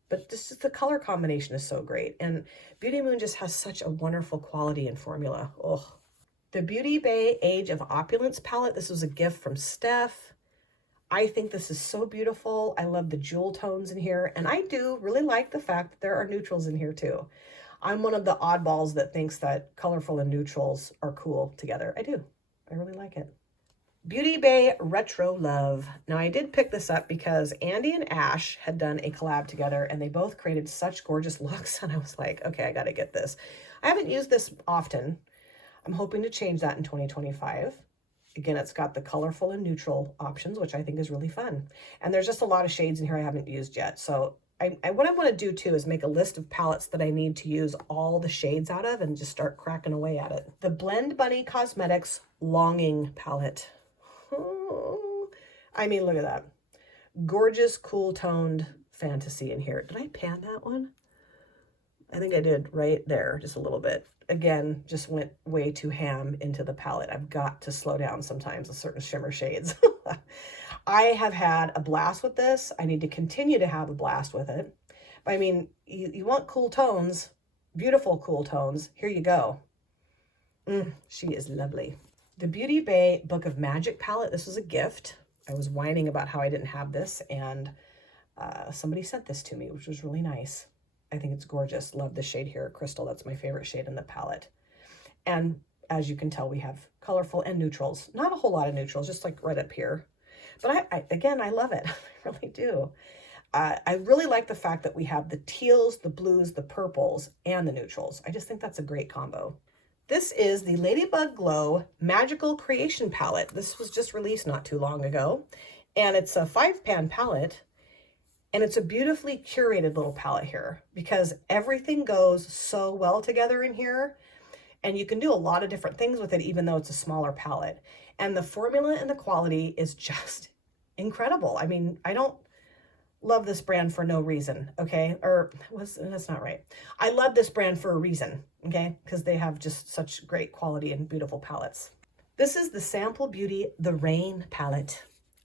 But this is, the color combination is so great. And Beauty Moon just has such a wonderful quality and formula. Oh, the Beauty Bay Age of Opulence palette. This was a gift from Steph. I think this is so beautiful. I love the jewel tones in here. And I do really like the fact that there are neutrals in here too. I'm one of the oddballs that thinks that colorful and neutrals are cool together. I do. I really like it. Beauty Bay Retro Love. Now, I did pick this up because Andy and Ash had done a collab together, and they both created such gorgeous looks, and I was like, okay, I got to get this. I haven't used this often. I'm hoping to change that in 2025. Again, it's got the colorful and neutral options, which I think is really fun. And there's just a lot of shades in here I haven't used yet, so what I want to do too is make a list of palettes that I need to use all the shades out of and just start cracking away at it. The Blend Bunny Cosmetics Longing palette. Oh, I mean, look at that. Gorgeous, cool toned fantasy in here. Did I pan that one? I think I did right there, just a little bit. Again, just went way too ham into the palette. I've got to slow down sometimes with certain shimmer shades. I have had a blast with this. I need to continue to have a blast with it. But I mean, you want cool tones, beautiful cool tones. Here you go. She is lovely. The Beauty Bay Book of Magic palette. This was a gift. I was whining about how I didn't have this, and somebody sent this to me, which was really nice. I think it's gorgeous. Love the shade here, Crystal. That's my favorite shade in the palette. And as you can tell, we have colorful and neutrals. Not a whole lot of neutrals, just like right up here. But again, I love it. I really do. I really like the fact that we have the teals, the blues, the purples, and the neutrals. I just think that's a great combo. This is the Ladybug Glow Magical Creation Palette. This was just released not too long ago. And it's a 5-pan palette. And it's a beautifully curated little palette here because everything goes so well together in here. And you can do a lot of different things with it, even though it's a smaller palette. And the formula and the quality is just incredible. I mean, I don't love this brand for no reason, okay? That's not right. I love this brand for a reason, okay? Because they have just such great quality and beautiful palettes. This is the Sample Beauty The Rain palette.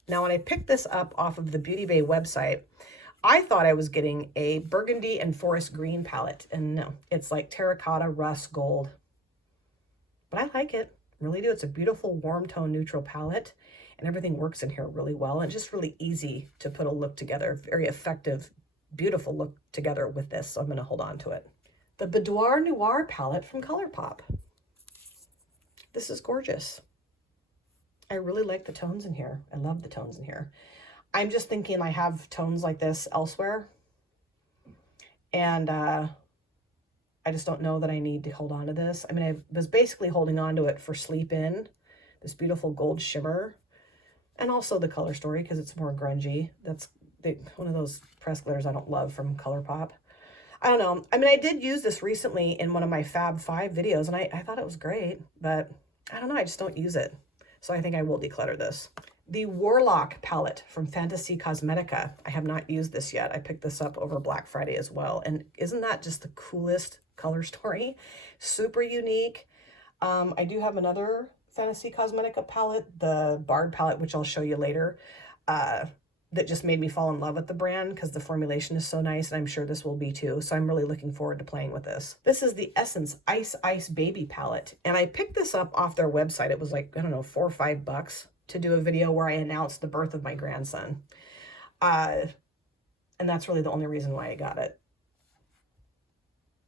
Now, when I picked this up off of the Beauty Bay website, I thought I was getting a burgundy and forest green palette, and no, it's like terracotta, rust, gold. But I like it, really do. It's a beautiful warm tone neutral palette, and everything works in here really well, and just really easy to put a look together. Very effective, beautiful look together with this, so I'm going to hold on to it. The Boudoir Noir palette from ColourPop. This is gorgeous. I really like the tones in here. I love the tones in here. I'm just thinking I have tones like this elsewhere. And I just don't know that I need to hold on to this. I mean, I was basically holding on to it for Sleep In, this beautiful gold shimmer. And also the Color Story because it's more grungy. That's one of those press glitters I don't love from ColourPop. I don't know. I mean, I did use this recently in one of my Fab 5 videos, and I thought it was great. But I don't know. I just don't use it. So I think I will declutter this. The Warlock palette from Fantasy Cosmetica. I have not used this yet. I picked this up over Black Friday as well. And isn't that just the coolest color story? Super unique. I do have another Fantasy Cosmetica palette, the Bard palette, which I'll show you later, that just made me fall in love with the brand because the formulation is so nice, and I'm sure this will be too. So I'm really looking forward to playing with this. This is the Essence Ice Ice Baby palette. And I picked this up off their website. It was like, I don't know, $4 or $5 to do a video where I announced the birth of my grandson. And that's really the only reason why I got it.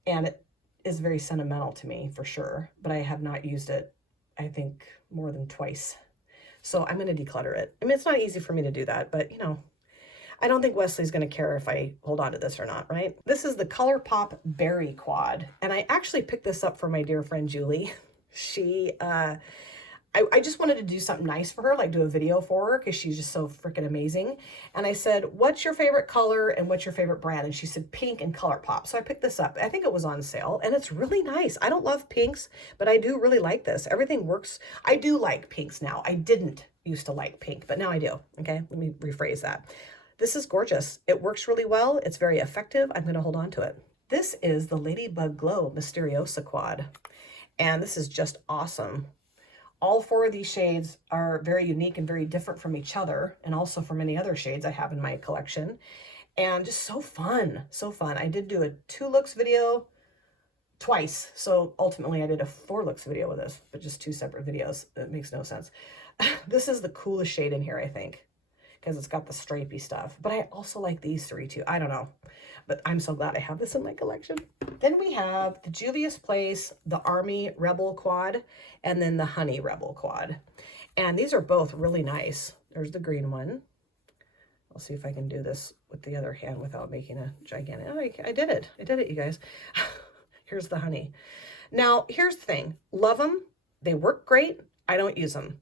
And it is very sentimental to me for sure, but I have not used it, I think, more than twice. So I'm going to declutter it. I mean, it's not easy for me to do that, but you know, I don't think Wesley's going to care if I hold on to this or not, right? This is the ColourPop Berry Quad. And I actually picked this up for my dear friend, Julie. She, I just wanted to do something nice for her, like do a video for her because she's just so freaking amazing. And I said, what's your favorite color and what's your favorite brand? And she said pink and ColourPop. So I picked this up. I think it was on sale and it's really nice. I don't love pinks, but I do really like this. Everything works. I do like pinks now. I didn't used to like pink, but now I do. Okay, let me rephrase that. This is gorgeous. It works really well. It's very effective. I'm going to hold on to it. This is the Ladybug Glow Mysteriosa Quad. And this is just awesome. All 4 of these shades are very unique and very different from each other, and also from many other shades I have in my collection. And just so fun, so fun. I did do a 2 looks video twice, so ultimately I did a 4 looks video with this, but just 2 separate videos. It makes no sense. This is the coolest shade in here, I think, because it's got the stripey stuff. But I also like these 3 too. I don't know, but I'm so glad I have this in my collection. Then we have the Juvia's Place, the Army Rebel Quad, and then the Honey Rebel Quad. And these are both really nice. There's the green one. I'll see if I can do this with the other hand without making a gigantic... Oh, I did it. I did it, you guys. Here's the honey. Now, here's the thing. Love them. They work great. I don't use them.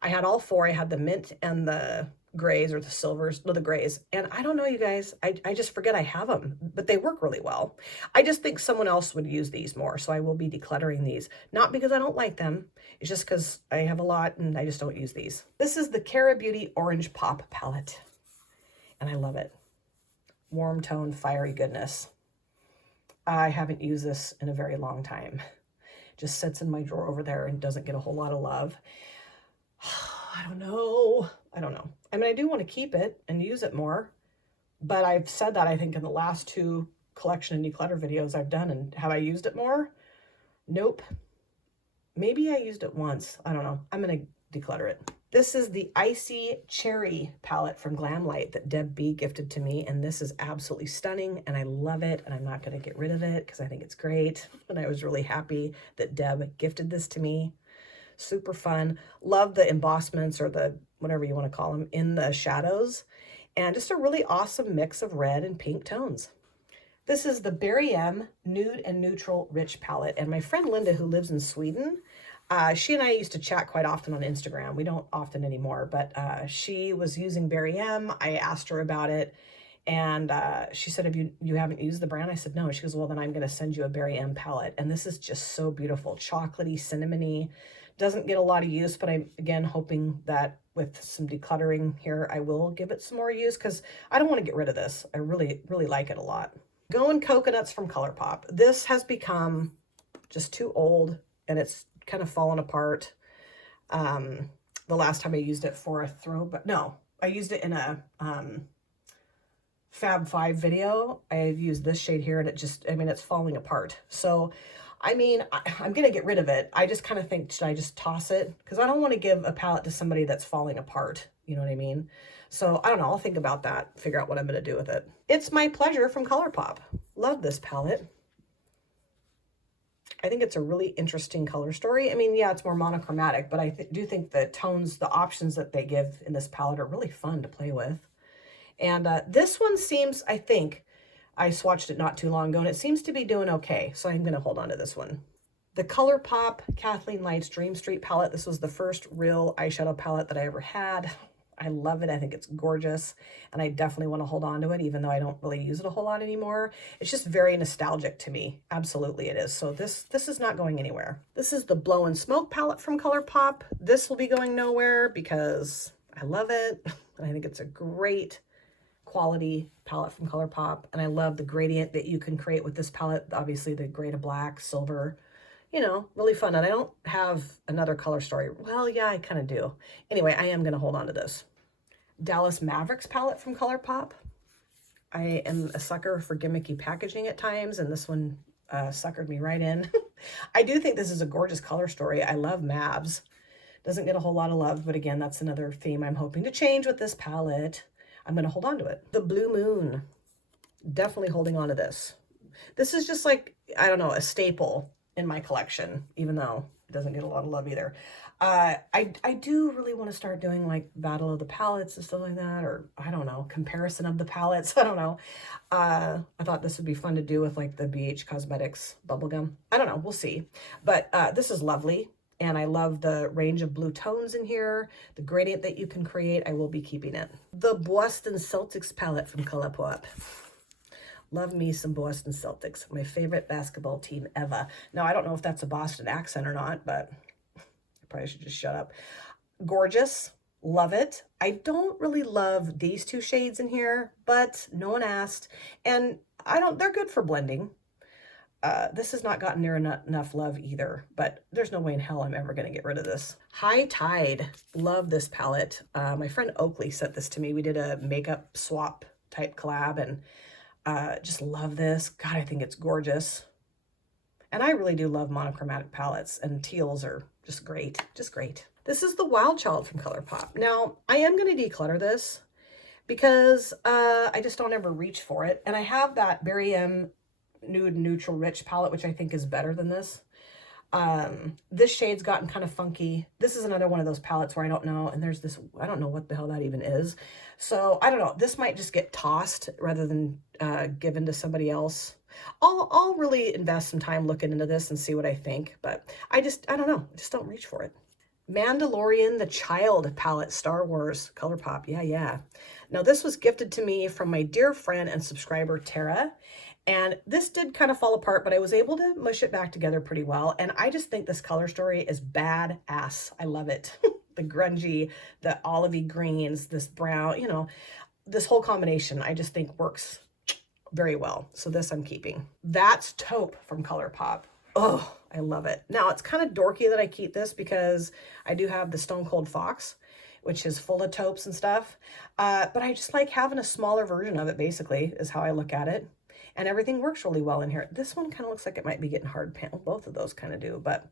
I had all 4. I had the mint and the grays or the silvers, no, the grays. And I don't know, you guys, I just forget I have them, but they work really well. I just think someone else would use these more. So I will be decluttering these, not because I don't like them. It's just because I have a lot and I just don't use these. This is the Cara Beauty Orange Pop palette. And I love it. Warm tone, fiery goodness. I haven't used this in a very long time. Just sits in my drawer over there and doesn't get a whole lot of love. I don't know. I don't know. I mean, I do want to keep it and use it more, but I've said that I think in the last 2 collection and declutter videos I've done. And have I used it more? Nope. Maybe I used it once. I don't know. I'm going to declutter it. This is the Icy Cherry palette from Glamlight that Deb B gifted to me. And this is absolutely stunning and I love it. And I'm not going to get rid of it because I think it's great. And I was really happy that Deb gifted this to me. Super fun. Love the embossments or the whatever you want to call them in the shadows. And just a really awesome mix of red and pink tones. This is the Berry M Nude and Neutral Rich palette. And my friend Linda, who lives in Sweden, she and I used to chat quite often on Instagram. We don't often anymore, but she was using Berry M. I asked her about it. And she said, "Have you haven't used the brand?" I said, "No." She goes, "Well, then I'm going to send you a Berry M palette." And this is just so beautiful. Chocolatey, cinnamony. Doesn't get a lot of use, but I'm, again, hoping that with some decluttering here, I will give it some more use because I don't want to get rid of this. I really, really like it a lot. Going Coconuts from ColourPop. This has become just too old and it's kind of fallen apart. The last time I used it for a throwback, no, I used it in a Fab 5 video. I've used this shade here and it just, I mean, it's falling apart. So I mean, I'm going to get rid of it. I just kind of think, should I just toss it? Because I don't want to give a palette to somebody that's falling apart. You know what I mean? So I don't know. I'll think about that, figure out what I'm going to do with it. It's My Pleasure from ColourPop. Love this palette. I think it's a really interesting color story. I mean, yeah, it's more monochromatic, but I do think the tones, the options that they give in this palette are really fun to play with. And this one seems, I think, I swatched it not too long ago and it seems to be doing okay. So I'm going to hold on to this one. The ColourPop Kathleen Lights Dream Street palette. This was the first real eyeshadow palette that I ever had. I love it. I think it's gorgeous. And I definitely want to hold on to it, even though I don't really use it a whole lot anymore. It's just very nostalgic to me. Absolutely it is. So this is not going anywhere. This is the Blow and Smoke palette from ColourPop. This will be going nowhere because I love it. And I think it's a great quality palette from ColourPop. And I love the gradient that you can create with this palette. Obviously the gray to black, silver, you know, really fun. And I don't have another color story. Well, yeah, I kind of do. Anyway, I am going to hold on to this. Dallas Mavericks palette from ColourPop. I am a sucker for gimmicky packaging at times, and this one suckered me right in. I do think this is a gorgeous color story. I love Mavs. Doesn't get a whole lot of love, but again, that's another theme I'm hoping to change with this palette. I'm going to hold on to it. The Blue Moon. Definitely holding on to this. This is just like, I don't know, a staple in my collection, even though it doesn't get a lot of love either. I do really want to start doing like Battle of the Palettes and stuff like that, or I don't know, comparison of the palettes. I don't know. I thought this would be fun to do with like the MadWitch Cosmetics bubblegum. I don't know. We'll see. But this is lovely. And I love the range of blue tones in here. The gradient that you can create, I will be keeping it. The Boston Celtics palette from ColourPop. Love me some Boston Celtics. My favorite basketball team ever. Now, I don't know if that's a Boston accent or not, but I probably should just shut up. Gorgeous. Love it. I don't really love these 2 shades in here, but no one asked. And they're good for blending. This has not gotten near enough love either, but there's no way in hell I'm ever going to get rid of this. High Tide. Love this palette. My friend Oakley sent this to me. We did a makeup swap type collab and just love this. God, I think it's gorgeous. And I really do love monochromatic palettes, and teals are just great. Just great. This is the Wild Child from ColourPop. Now, I am going to declutter this because I just don't ever reach for it. And I have that Berry M Nude Neutral Rich palette, which I think is better than this. This shade's gotten kind of funky. This is another one of those palettes where I don't know, and there's this, I don't know what the hell that even is. So I don't know, this might just get tossed rather than given to somebody else. I'll really invest some time looking into this and see what I think, but I don't know, I just don't reach for it. Mandalorian the Child palette, Star Wars ColourPop. Yeah. Now this was gifted to me from my dear friend and subscriber, Tara. And this did kind of fall apart, but I was able to mush it back together pretty well. And I just think this color story is badass. I love it. The grungy, the olivey greens, this brown, you know, this whole combination I just think works very well. So this I'm keeping. That's Taupe from ColourPop. Oh, I love it. Now it's kind of dorky that I keep this because I do have the Stone Cold Fox, which is full of taupes and stuff. But I just like having a smaller version of it, basically, is how I look at it. And everything works really well in here. This one kind of looks like it might be getting hard pan. Both of those kind of do, but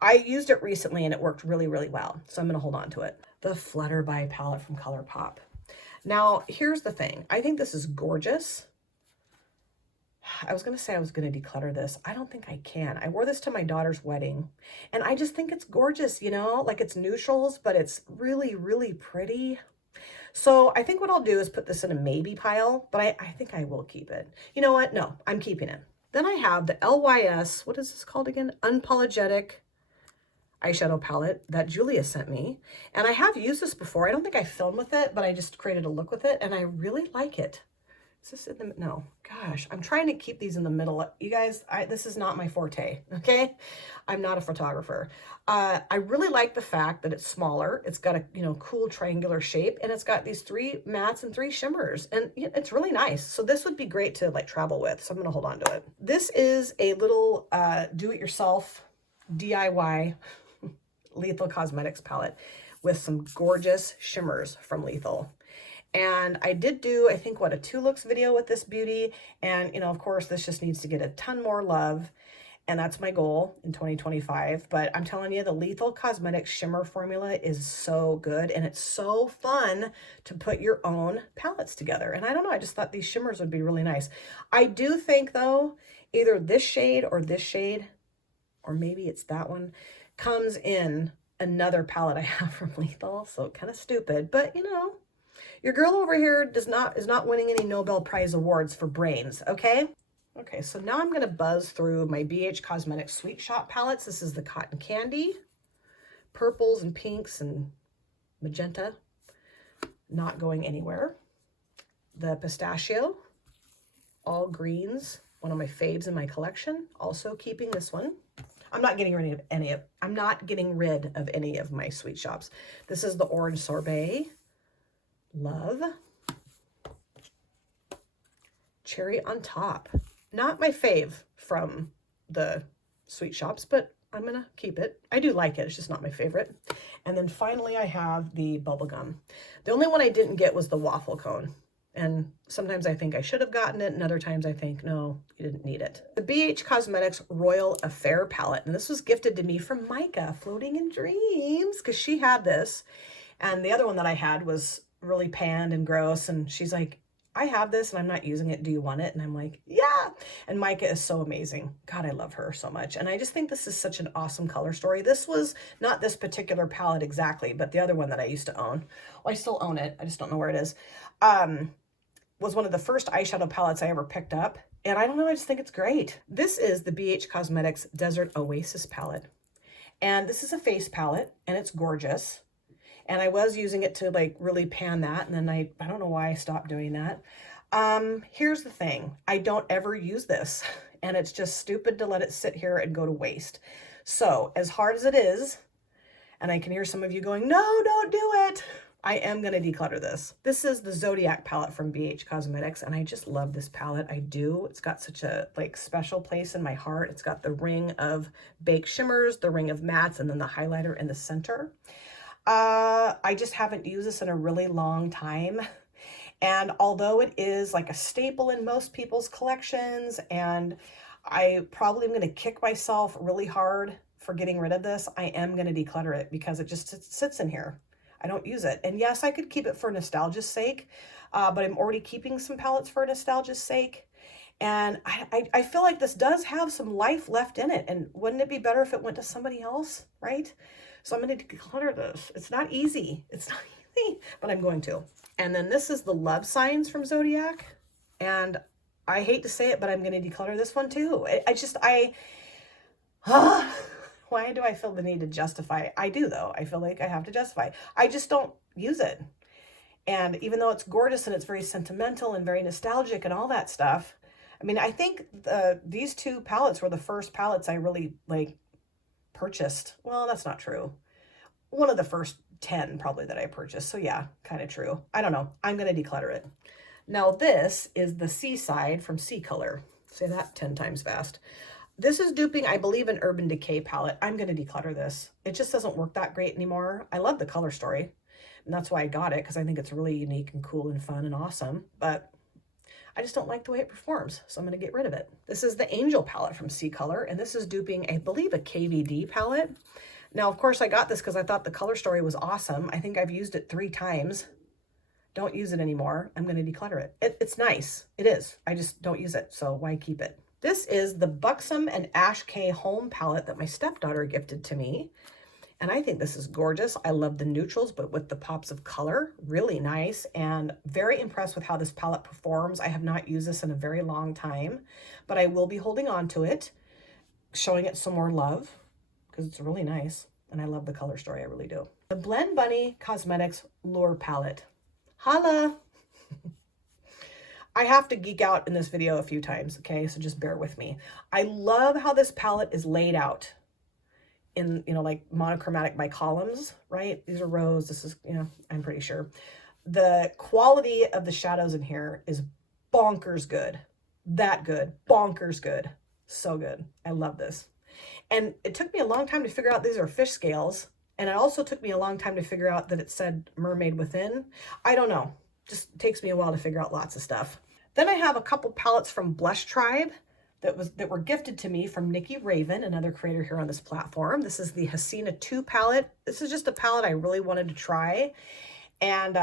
I used it recently and it worked really, really well. So I'm going to hold on to it. The Flutterby palette from ColourPop. Now, here's the thing. I think this is gorgeous. I was going to say I was going to declutter this. I don't think I can. I wore this to my daughter's wedding and I just think it's gorgeous, you know, like it's neutrals, but it's really, really pretty. So I think what I'll do is put this in a maybe pile, but I think I will keep it. You know what? No, I'm keeping it. Then I have the LYS, what is this called again? Unapologetic eyeshadow palette that Julia sent me. And I have used this before. I don't think I filmed with it, but I just created a look with it and I really like it. Is this in the, no, gosh, I'm trying to keep these in the middle. You guys, this is not my forte, okay? I'm not a photographer. I really like the fact that it's smaller. It's got a, you know, cool triangular shape and it's got these 3 mattes and 3 shimmers and it's really nice. So this would be great to like travel with. So I'm gonna hold on to it. This is a little do-it-yourself DIY Lethal Cosmetics palette with some gorgeous shimmers from Lethal. And I did do, I think, what, a 2 looks video with this beauty. And, you know, of course, this just needs to get a ton more love. And that's my goal in 2025. But I'm telling you, the Lethal Cosmetics shimmer formula is so good. And it's so fun to put your own palettes together. And I don't know, I just thought these shimmers would be really nice. I do think, though, either this shade, or maybe it's that one, comes in another palette I have from Lethal. So kind of stupid, but, you know. Your girl over here is not winning any Nobel Prize awards for brains, okay? Okay, so now I'm gonna buzz through my BH Cosmetics Sweet Shop palettes. This is the Cotton Candy, purples and pinks and magenta, not going anywhere. The Pistachio, all greens, one of my faves in my collection, also keeping this one. I'm not getting rid of any of my Sweet Shops. This is the Orange Sorbet. Love. Cherry on Top. Not my fave from the Sweet Shops, but I'm going to keep it. I do like it. It's just not my favorite. And then finally, I have the Bubblegum. The only one I didn't get was the Waffle Cone. And sometimes I think I should have gotten it, and other times I think, no, you didn't need it. The BH Cosmetics Royal Affair palette. And this was gifted to me from Micah, Floating in Dreams, because she had this. And the other one that I had was really panned and gross, and she's like, I have this and I'm not using it, do you want it? And I'm like, yeah. And Micah is so amazing. God, I love her so much. And I just think this is such an awesome color story. This was not this particular palette exactly, but the other one that I used to own, well, I still own it, I just don't know where it is, was one of the first eyeshadow palettes I ever picked up. And I don't know, I just think it's great. This is the BH Cosmetics Desert Oasis palette. And this is a face palette and it's gorgeous. And I was using it to like really pan that. And then I don't know why I stopped doing that. Here's the thing. I don't ever use this and it's just stupid to let it sit here and go to waste. So as hard as it is, and I can hear some of you going, no, don't do it. I am going to declutter this. This is the Zodiac palette from BH Cosmetics. And I just love this palette. I do. It's got such a like special place in my heart. It's got the ring of baked shimmers, the ring of mattes, and then the highlighter in the center. I just haven't used this in a really long time. And although it is like a staple in most people's collections, and I probably am going to kick myself really hard for getting rid of this, I am going to declutter it because it just sits in here. I don't use it. And yes, I could keep it for nostalgia's sake, but I'm already keeping some palettes for nostalgia's sake. And I feel like this does have some life left in it. And wouldn't it be better if it went to somebody else, right? So I'm going to declutter this. It's not easy. It's not easy, but I'm going to. And then this is the Love Signs from Zodiac. And I hate to say it, but I'm going to declutter this one too. Why do I feel the need to justify? I do though. I feel like I have to justify. I just don't use it. And even though it's gorgeous and it's very sentimental and very nostalgic and all that stuff, I mean, I think these two palettes were the first palettes I really like purchased. Well, that's not true. One of the first 10 probably that I purchased. So yeah, kind of true. I don't know. I'm going to declutter it. Now this is the Seaside from Sea Color. Say that 10 times fast. This is duping, I believe, an Urban Decay palette. I'm going to declutter this. It just doesn't work that great anymore. I love the color story. And that's why I got it, because I think it's really unique and cool and fun and awesome. But I just don't like the way it performs, so I'm going to get rid of it. This is the Angel palette from Sea Color, and this is duping, I believe, a KVD palette. Now, of course, I got this because I thought the color story was awesome. I think I've used it 3 times. Don't use it anymore. I'm going to declutter it. It's nice. It is. I just don't use it, so why keep it? This is the Buxom and Ash K Home palette that my stepdaughter gifted to me. And I think this is gorgeous. I love the neutrals, but with the pops of color, really nice, and very impressed with how this palette performs. I have not used this in a very long time, but I will be holding on to it, showing it some more love, because it's really nice, and I love the color story, I really do. The Blend Bunny Cosmetics Lure palette. Holla! I have to geek out in this video a few times, okay? So just bear with me. I love how this palette is laid out in, you know, like monochromatic by columns, right? These are rows. This is, you know, I'm pretty sure. The quality of the shadows in here is bonkers good. That good. Bonkers good. So good. I love this. And it took me a long time to figure out these are fish scales. And it also took me a long time to figure out that it said mermaid within. I don't know. Just takes me a while to figure out lots of stuff. Then I have a couple palettes from Blush Tribe that were gifted to me from Nikki Raven, another creator here on this platform. This is the Hasina 2 palette. This is just a palette I really wanted to try. And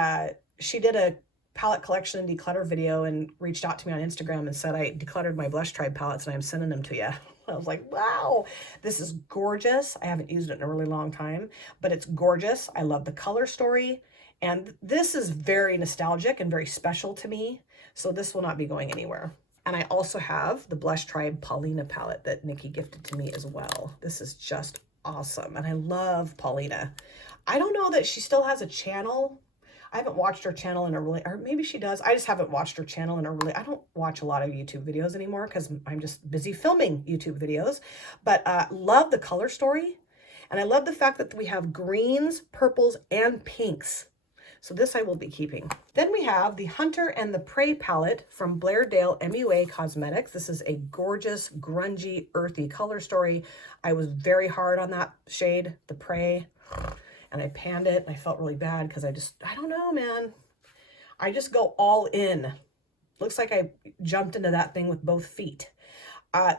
she did a palette collection and declutter video and reached out to me on Instagram and said, I decluttered my Blush Tribe palettes and I'm sending them to you. I was like, wow, this is gorgeous. I haven't used it in a really long time, but it's gorgeous. I love the color story. And this is very nostalgic and very special to me. So this will not be going anywhere. And I also have the Blush Tribe Paulina palette that Nikki gifted to me as well. This is just awesome. And I love Paulina. I don't know that she still has a channel. I haven't watched her channel in a really, or maybe she does. I just haven't watched her channel in a really, I don't watch a lot of YouTube videos anymore because I'm just busy filming YouTube videos. But love the color story. And I love the fact that we have greens, purples, and pinks. So this I will be keeping. Then we have the Hunter and the Prey palette from Blairdale MUA Cosmetics. This is a gorgeous, grungy, earthy color story. I was very hard on that shade, the Prey, and I panned it. And I felt really bad because I don't know, man. I just go all in. Looks like I jumped into that thing with both feet.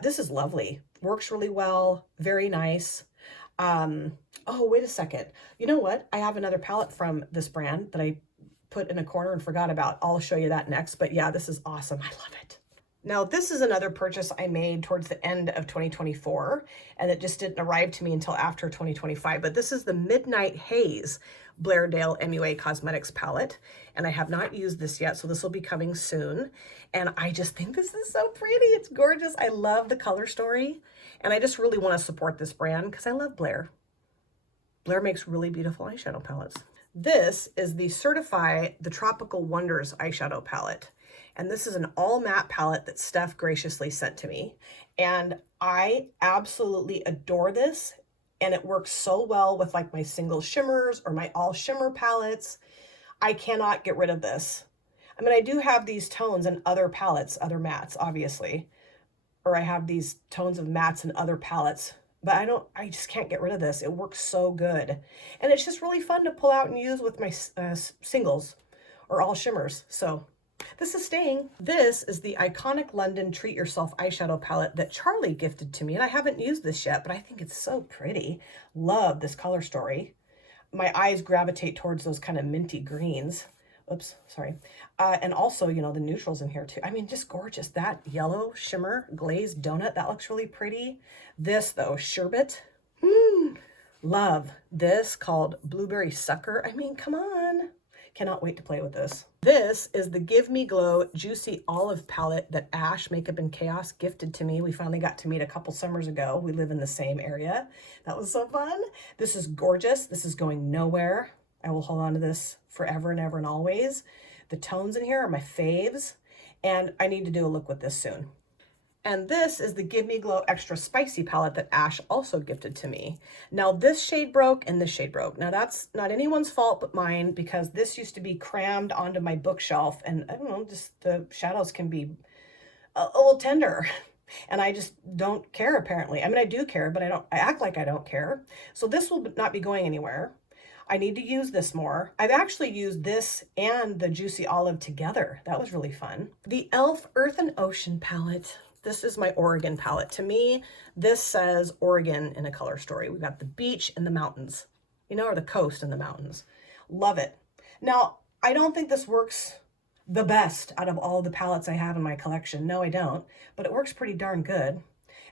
This is lovely. Works really well. Very nice. Oh, wait a second. You know what? I have another palette from this brand that I put in a corner and forgot about. I'll show you that next. But yeah, this is awesome. I love it. Now, this is another purchase I made towards the end of 2024, and it just didn't arrive to me until after 2025. But this is the Midnight Haze Blairdale MUA Cosmetics palette, and I have not used this yet, so this will be coming soon. And I just think this is so pretty. It's gorgeous. I love the color story, and I just really want to support this brand because I love Blair. Blair makes really beautiful eyeshadow palettes. This is the Certify the Tropical Wonders eyeshadow palette. And this is an all matte palette that Steph graciously sent to me. And I absolutely adore this. And it works so well with like my single shimmers or my all shimmer palettes. I cannot get rid of this. I mean, I do have these tones in other palettes, other mattes, obviously. Or I have these tones of mattes in other palettes. But I just can't get rid of this. It works so good. And it's just really fun to pull out and use with my singles or all shimmers. So this is staying. This is the iconic London Treat Yourself eyeshadow palette that Charlie gifted to me. And I haven't used this yet, but I think it's so pretty. Love this color story. My eyes gravitate towards those kind of minty greens. Oops, sorry. And also, you know, the neutrals in here too. I mean, just gorgeous. That yellow shimmer glazed donut, that looks really pretty. This though, sherbet. Love this called Blueberry Sucker. I mean, come on. Cannot wait to play with this. This is the Give Me Glow Juicy Olive palette that Ash Makeup and Chaos gifted to me. We finally got to meet a couple summers ago. We live in the same area. That was so fun. This is gorgeous. This is going nowhere. I will hold on to this forever and ever and always. The tones in here are my faves, and I need to do a look with this soon. And this is the Give Me Glow Extra Spicy palette that Ash also gifted to me. Now this shade broke and this shade broke. Now that's not anyone's fault but mine, because this used to be crammed onto my bookshelf, and I don't know, just the shadows can be a little tender. And I just don't care apparently. I mean, I do care, but I act like I don't care. So this will not be going anywhere. I need to use this more. I've actually used this and the Juicy Olive together. That was really fun. The e.l.f. Earth and Ocean palette. This is my Oregon palette. To me, this says Oregon in a color story. We've got the beach and the mountains, you know, or the coast and the mountains. Love it. Now, I don't think this works the best out of all the palettes I have in my collection. No, I don't, but it works pretty darn good.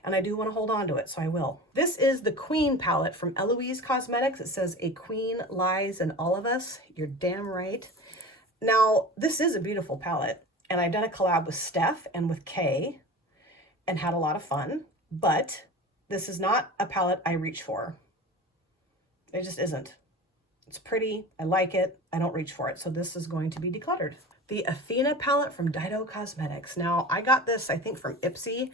And I do want to hold on to it, so I will. This is the Queen palette from MadWitch Cosmetics. It says, "A queen lies in all of us." You're damn right. Now, this is a beautiful palette, and I've done a collab with Steph and with Kay, and had a lot of fun, but this is not a palette I reach for. It just isn't. It's pretty, I like it, I don't reach for it, so this is going to be decluttered. The Athena palette from Eyeshadow Cosmetics. Now, I got this, I think, from Ipsy,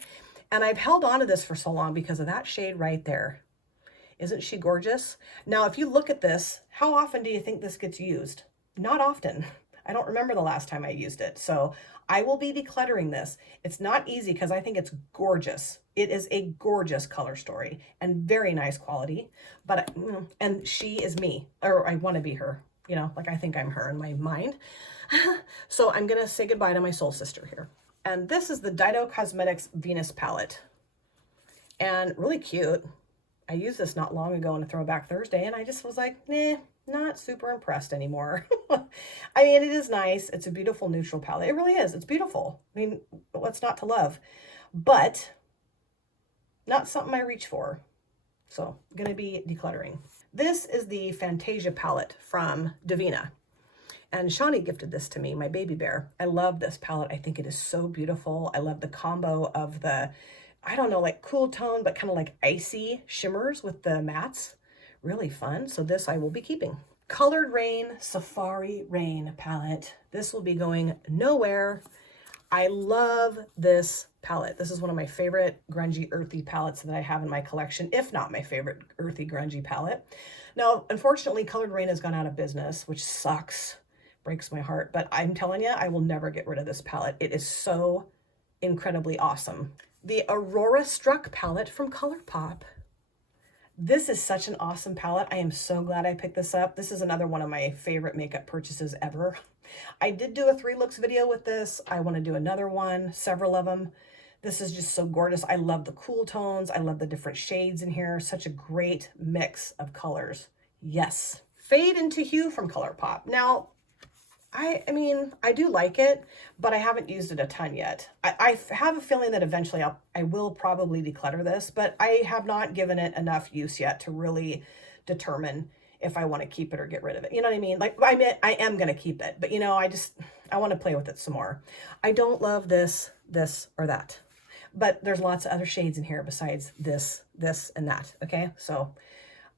and I've held on to this for so long because of that shade right there. Isn't she gorgeous? Now, if you look at this, how often do you think this gets used? Not often. I don't remember the last time I used it, so I will be decluttering this. It's not easy because I think it's gorgeous. It is a gorgeous color story and very nice quality, but you know, and she is me, or I want to be her, you know, like I think I'm her in my mind. So I'm gonna say goodbye to my soul sister here. And this is the Eyeshadow Cosmetics Venus palette, and really cute. I used this not long ago on a Throwback Thursday, and I just was like, nah, not super impressed anymore. I mean, it is nice. It's a beautiful neutral palette. It really is. It's beautiful. I mean, what's not to love? But not something I reach for. So I'm going to be decluttering. This is the Fantasia palette from Davina. And Shawnee gifted this to me, my baby bear. I love this palette. I think it is so beautiful. I love the combo of the, I don't know, like cool tone, but kind of like icy shimmers with the mattes. Really fun. So this I will be keeping. Colored Rain Safari Rain palette. This will be going nowhere. I love this palette. This is one of my favorite grungy earthy palettes that I have in my collection, if not my favorite earthy grungy palette. Now, unfortunately, Colored Rain has gone out of business, which sucks. Breaks my heart, but I'm telling you, I will never get rid of this palette. It is so incredibly awesome. The Aurora Struck palette from ColourPop. This is such an awesome palette. I am so glad I picked this up. This is another one of my favorite makeup purchases ever. I did do a 3 looks video with this. I want to do another one, several of them. This is just so gorgeous. I love the cool tones. I love the different shades in here. Such a great mix of colors. Yes. Fade into Hue from ColourPop. Now, I mean, I do like it, but I haven't used it a ton yet. I have a feeling that eventually I will probably declutter this, but I have not given it enough use yet to really determine if I want to keep it or get rid of it. You know what I mean? Like, I mean, I am going to keep it, but you know, I want to play with it some more. I don't love this, or that, but there's lots of other shades in here besides this, and that. Okay. So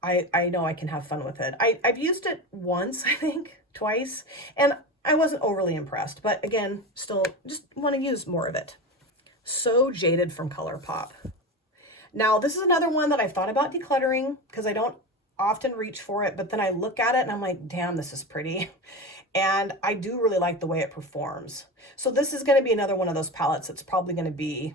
I know I can have fun with it. I've used it once, I think, twice, and I wasn't overly impressed, but again, still just want to use more of it. So Jaded from ColourPop. Now, this is another one that I've thought about decluttering because I don't often reach for it, but then I look at it and I'm like, damn, this is pretty. And I do really like the way it performs. So this is going to be another one of those palettes that's probably going to be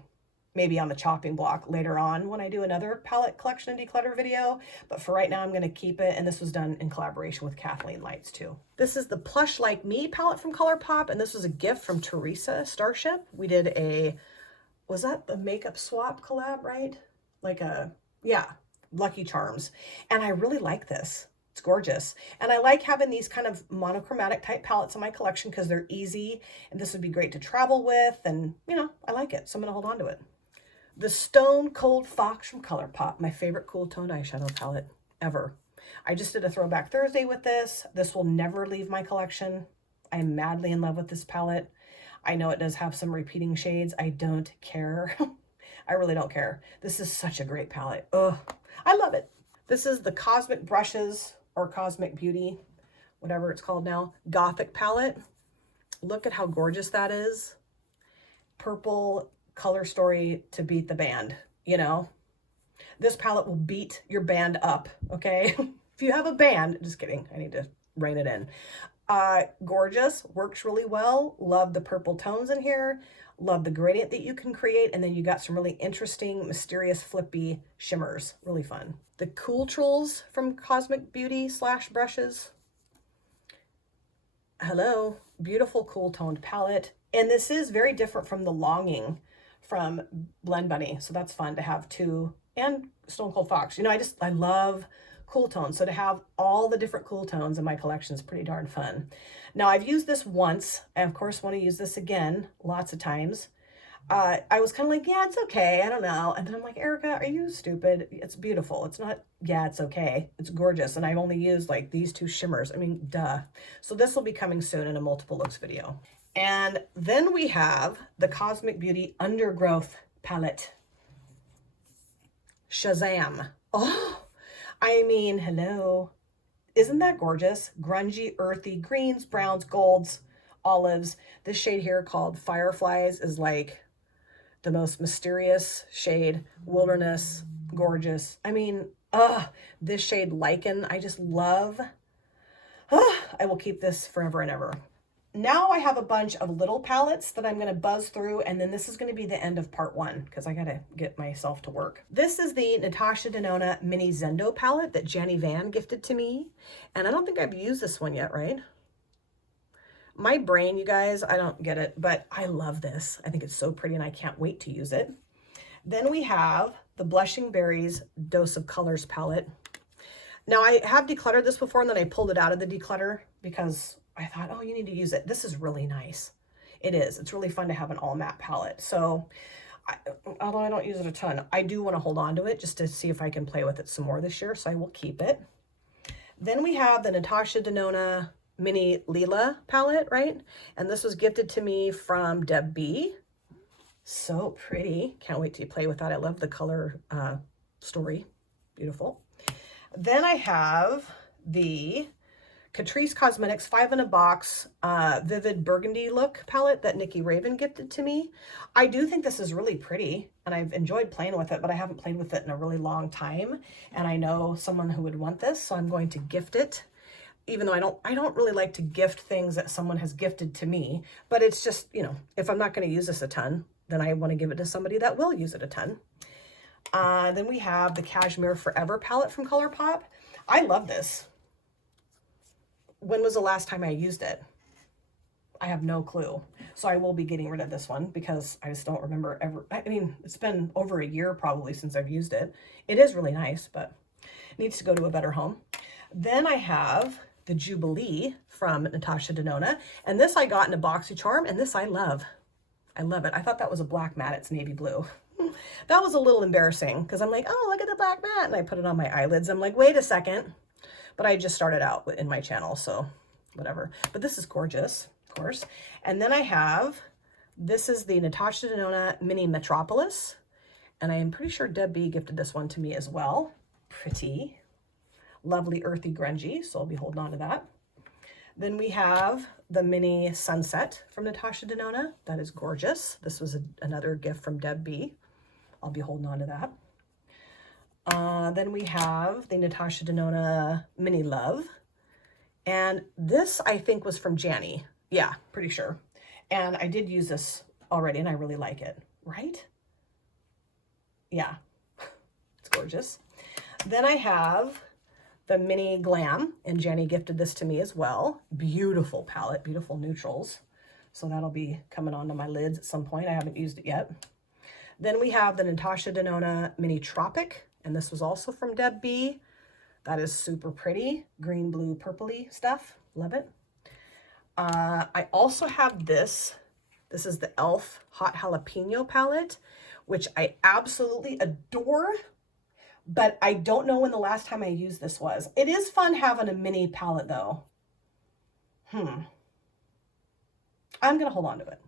maybe on the chopping block later on when I do another palette collection and declutter video. But for right now, I'm going to keep it. And this was done in collaboration with Kathleen Lights too. This is the Plush Like Me palette from ColourPop. And this was a gift from Teresa Starship. We did a, was that the makeup swap collab, right? Like a, yeah, Lucky Charms. And I really like this. It's gorgeous. And I like having these kind of monochromatic type palettes in my collection because they're easy. And this would be great to travel with. And, you know, I like it. So I'm going to hold on to it. The Stone Cold Fox from ColourPop, my favorite cool toned eyeshadow palette ever. I just did a throwback Thursday with this. This will never leave my collection. I'm madly in love with this palette. I know it does have some repeating shades. I don't care. I really don't care. This is such a great palette. Oh, I love it. This is the Cosmic Brushes or Cosmic Beauty, whatever it's called now, Gothic palette. Look at how gorgeous that is. Purple color story to beat the band, you know? This palette will beat your band up, okay? If you have a band, just kidding, I need to rein it in. Gorgeous, works really well. Love the purple tones in here. Love the gradient that you can create. And then you got some really interesting, mysterious, flippy shimmers. Really fun. The Cool Trolls from Cosmic Beauty / Brushes. Hello, beautiful cool toned palette. And this is very different from the Longing from Blend Bunny. So that's fun to have two, and Stone Cold Fox. You know, I love cool tones. So to have all the different cool tones in my collection is pretty darn fun. Now I've used this once. I of course want to use this again lots of times. I was kind of like, yeah, it's okay. I don't know. And then I'm like, Erica, are you stupid? It's beautiful. It's not, yeah, it's okay. It's gorgeous. And I've only used like these two shimmers. I mean, duh. So this will be coming soon in a multiple looks video. And then we have the Cosmic Beauty Undergrowth palette. Shazam. Oh, I mean, hello. Isn't that gorgeous? Grungy, earthy, greens, browns, golds, olives. This shade here called Fireflies is like the most mysterious shade. Wilderness, gorgeous. I mean, this shade Lichen, I just love. I will keep this forever and ever. Now I have a bunch of little palettes that I'm going to buzz through, and then this is going to be the end of part 1 because I got to get myself to work. This is the Natasha Denona Mini Zendo palette that Jenny Van gifted to me, and I don't think I've used this one yet, right? My brain, you guys, I don't get it, but I love this. I think it's so pretty and I can't wait to use it. Then we have the Blushing Berries Dose of Colors palette. Now I have decluttered this before and then I pulled it out of the declutter because I thought, oh, you need to use it. This is really nice. It is. It's really fun to have an all matte palette. So although I don't use it a ton, I do want to hold on to it just to see if I can play with it some more this year. So I will keep it. Then we have the Natasha Denona Mini Lila palette, right? And this was gifted to me from Deb B. So pretty. Can't wait to play with that. I love the color story. Beautiful. Then I have the Catrice Cosmetics 5 in a Box Vivid Burgundy Look palette that Nikki Raven gifted to me. I do think this is really pretty and I've enjoyed playing with it, but I haven't played with it in a really long time. And I know someone who would want this, so I'm going to gift it. Even though I don't really like to gift things that someone has gifted to me, but it's just, you know, if I'm not going to use this a ton, then I want to give it to somebody that will use it a ton. Then we have the Cashmere Forever palette from ColourPop. I love this. When was the last time I used it? I have no clue. So I will be getting rid of this one because I just don't remember ever. I mean, it's been over a year probably since I've used it. It is really nice, but it needs to go to a better home. Then I have the Jubilee from Natasha Denona. And this I got in a BoxyCharm, and this I love. I love it. I thought that was a black matte. It's navy blue. That was a little embarrassing because I'm like, oh, look at the black matte. And I put it on my eyelids. I'm like, wait a second. But I just started out in my channel, so whatever. But this is gorgeous, of course. And then I have, this is the Natasha Denona Mini Metropolis. And I am pretty sure Deb B gifted this one to me as well. Pretty. Lovely earthy grungy, so I'll be holding on to that. Then we have the Mini Sunset from Natasha Denona. That is gorgeous. This was another gift from Deb B. I'll be holding on to that. Then we have the Natasha Denona Mini Love. And this, I think, was from Janny. Yeah, pretty sure. And I did use this already, and I really like it. Right? Yeah. It's gorgeous. Then I have the Mini Glam, and Janny gifted this to me as well. Beautiful palette, beautiful neutrals. So that'll be coming onto my lids at some point. I haven't used it yet. Then we have the Natasha Denona Mini Tropic, and this was also from Deb B. That is super pretty. Green, blue, purpley stuff. Love it. I also have this. This is the e.l.f. Hot Jalapeno palette, which I absolutely adore. but I don't know when the last time I used this was. It is fun having a mini palette though. I'm gonna hold on to it.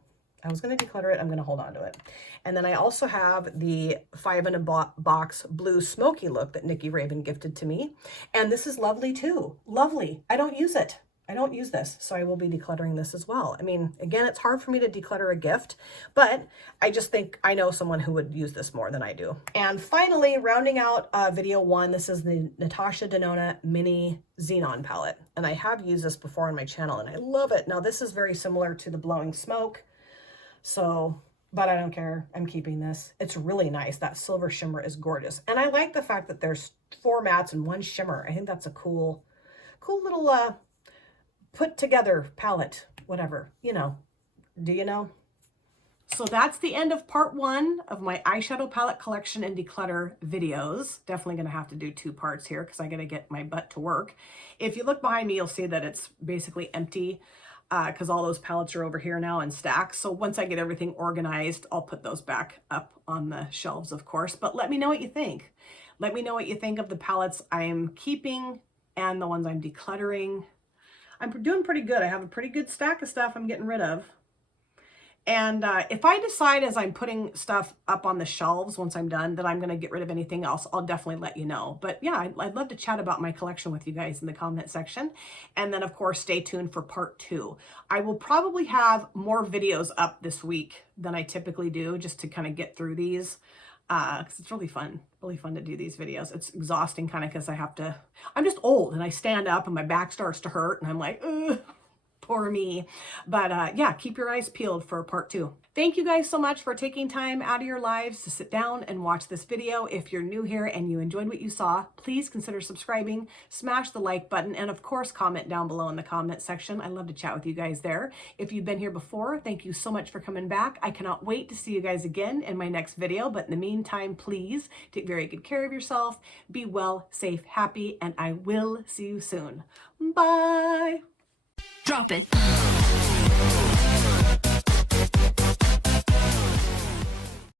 I was going to declutter it. I'm going to hold on to it. And then I also have the 5 in a box blue smoky look that Nikki Raven gifted to me. And this is lovely too. Lovely. I don't use it. I don't use this, so I will be decluttering this as well. I mean, again, it's hard for me to declutter a gift, but I just think I know someone who would use this more than I do. And finally, rounding out video 1, this is the Natasha Denona Mini Xenon palette. And I have used this before on my channel, and I love it. Now, this is very similar to the Blowing Smoke. So, but I don't care. I'm keeping this. It's really nice. That silver shimmer is gorgeous. And I like the fact that there's 4 mattes and 1 shimmer. I think that's a cool little put together palette, whatever, you know. Do you know? So that's the end of part 1 of my eyeshadow palette collection and declutter videos. Definitely going to have to do 2 parts here because I got to get my butt to work. If you look behind me, you'll see that it's basically empty, because all those palettes are over here now in stacks. So once I get everything organized, I'll put those back up on the shelves, of course. But let me know what you think. Let me know what you think of the palettes I'm keeping and the ones I'm decluttering. I'm doing pretty good. I have a pretty good stack of stuff I'm getting rid of. And if I decide as I'm putting stuff up on the shelves once I'm done that I'm going to get rid of anything else, I'll definitely let you know. But yeah, I'd love to chat about my collection with you guys in the comment section. And then, of course, stay tuned for part 2. I will probably have more videos up this week than I typically do just to kind of get through these. Because it's really fun to do these videos. It's exhausting kind of because I'm just old and I stand up and my back starts to hurt and I'm like, ugh. Poor me. But yeah, keep your eyes peeled for part 2. Thank you guys so much for taking time out of your lives to sit down and watch this video. If you're new here and you enjoyed what you saw, please consider subscribing, smash the like button, and of course, comment down below in the comment section. I love to chat with you guys there. If you've been here before, thank you so much for coming back. I cannot wait to see you guys again in my next video. But in the meantime, please take very good care of yourself. Be well, safe, happy, and I will see you soon. Bye. Drop it.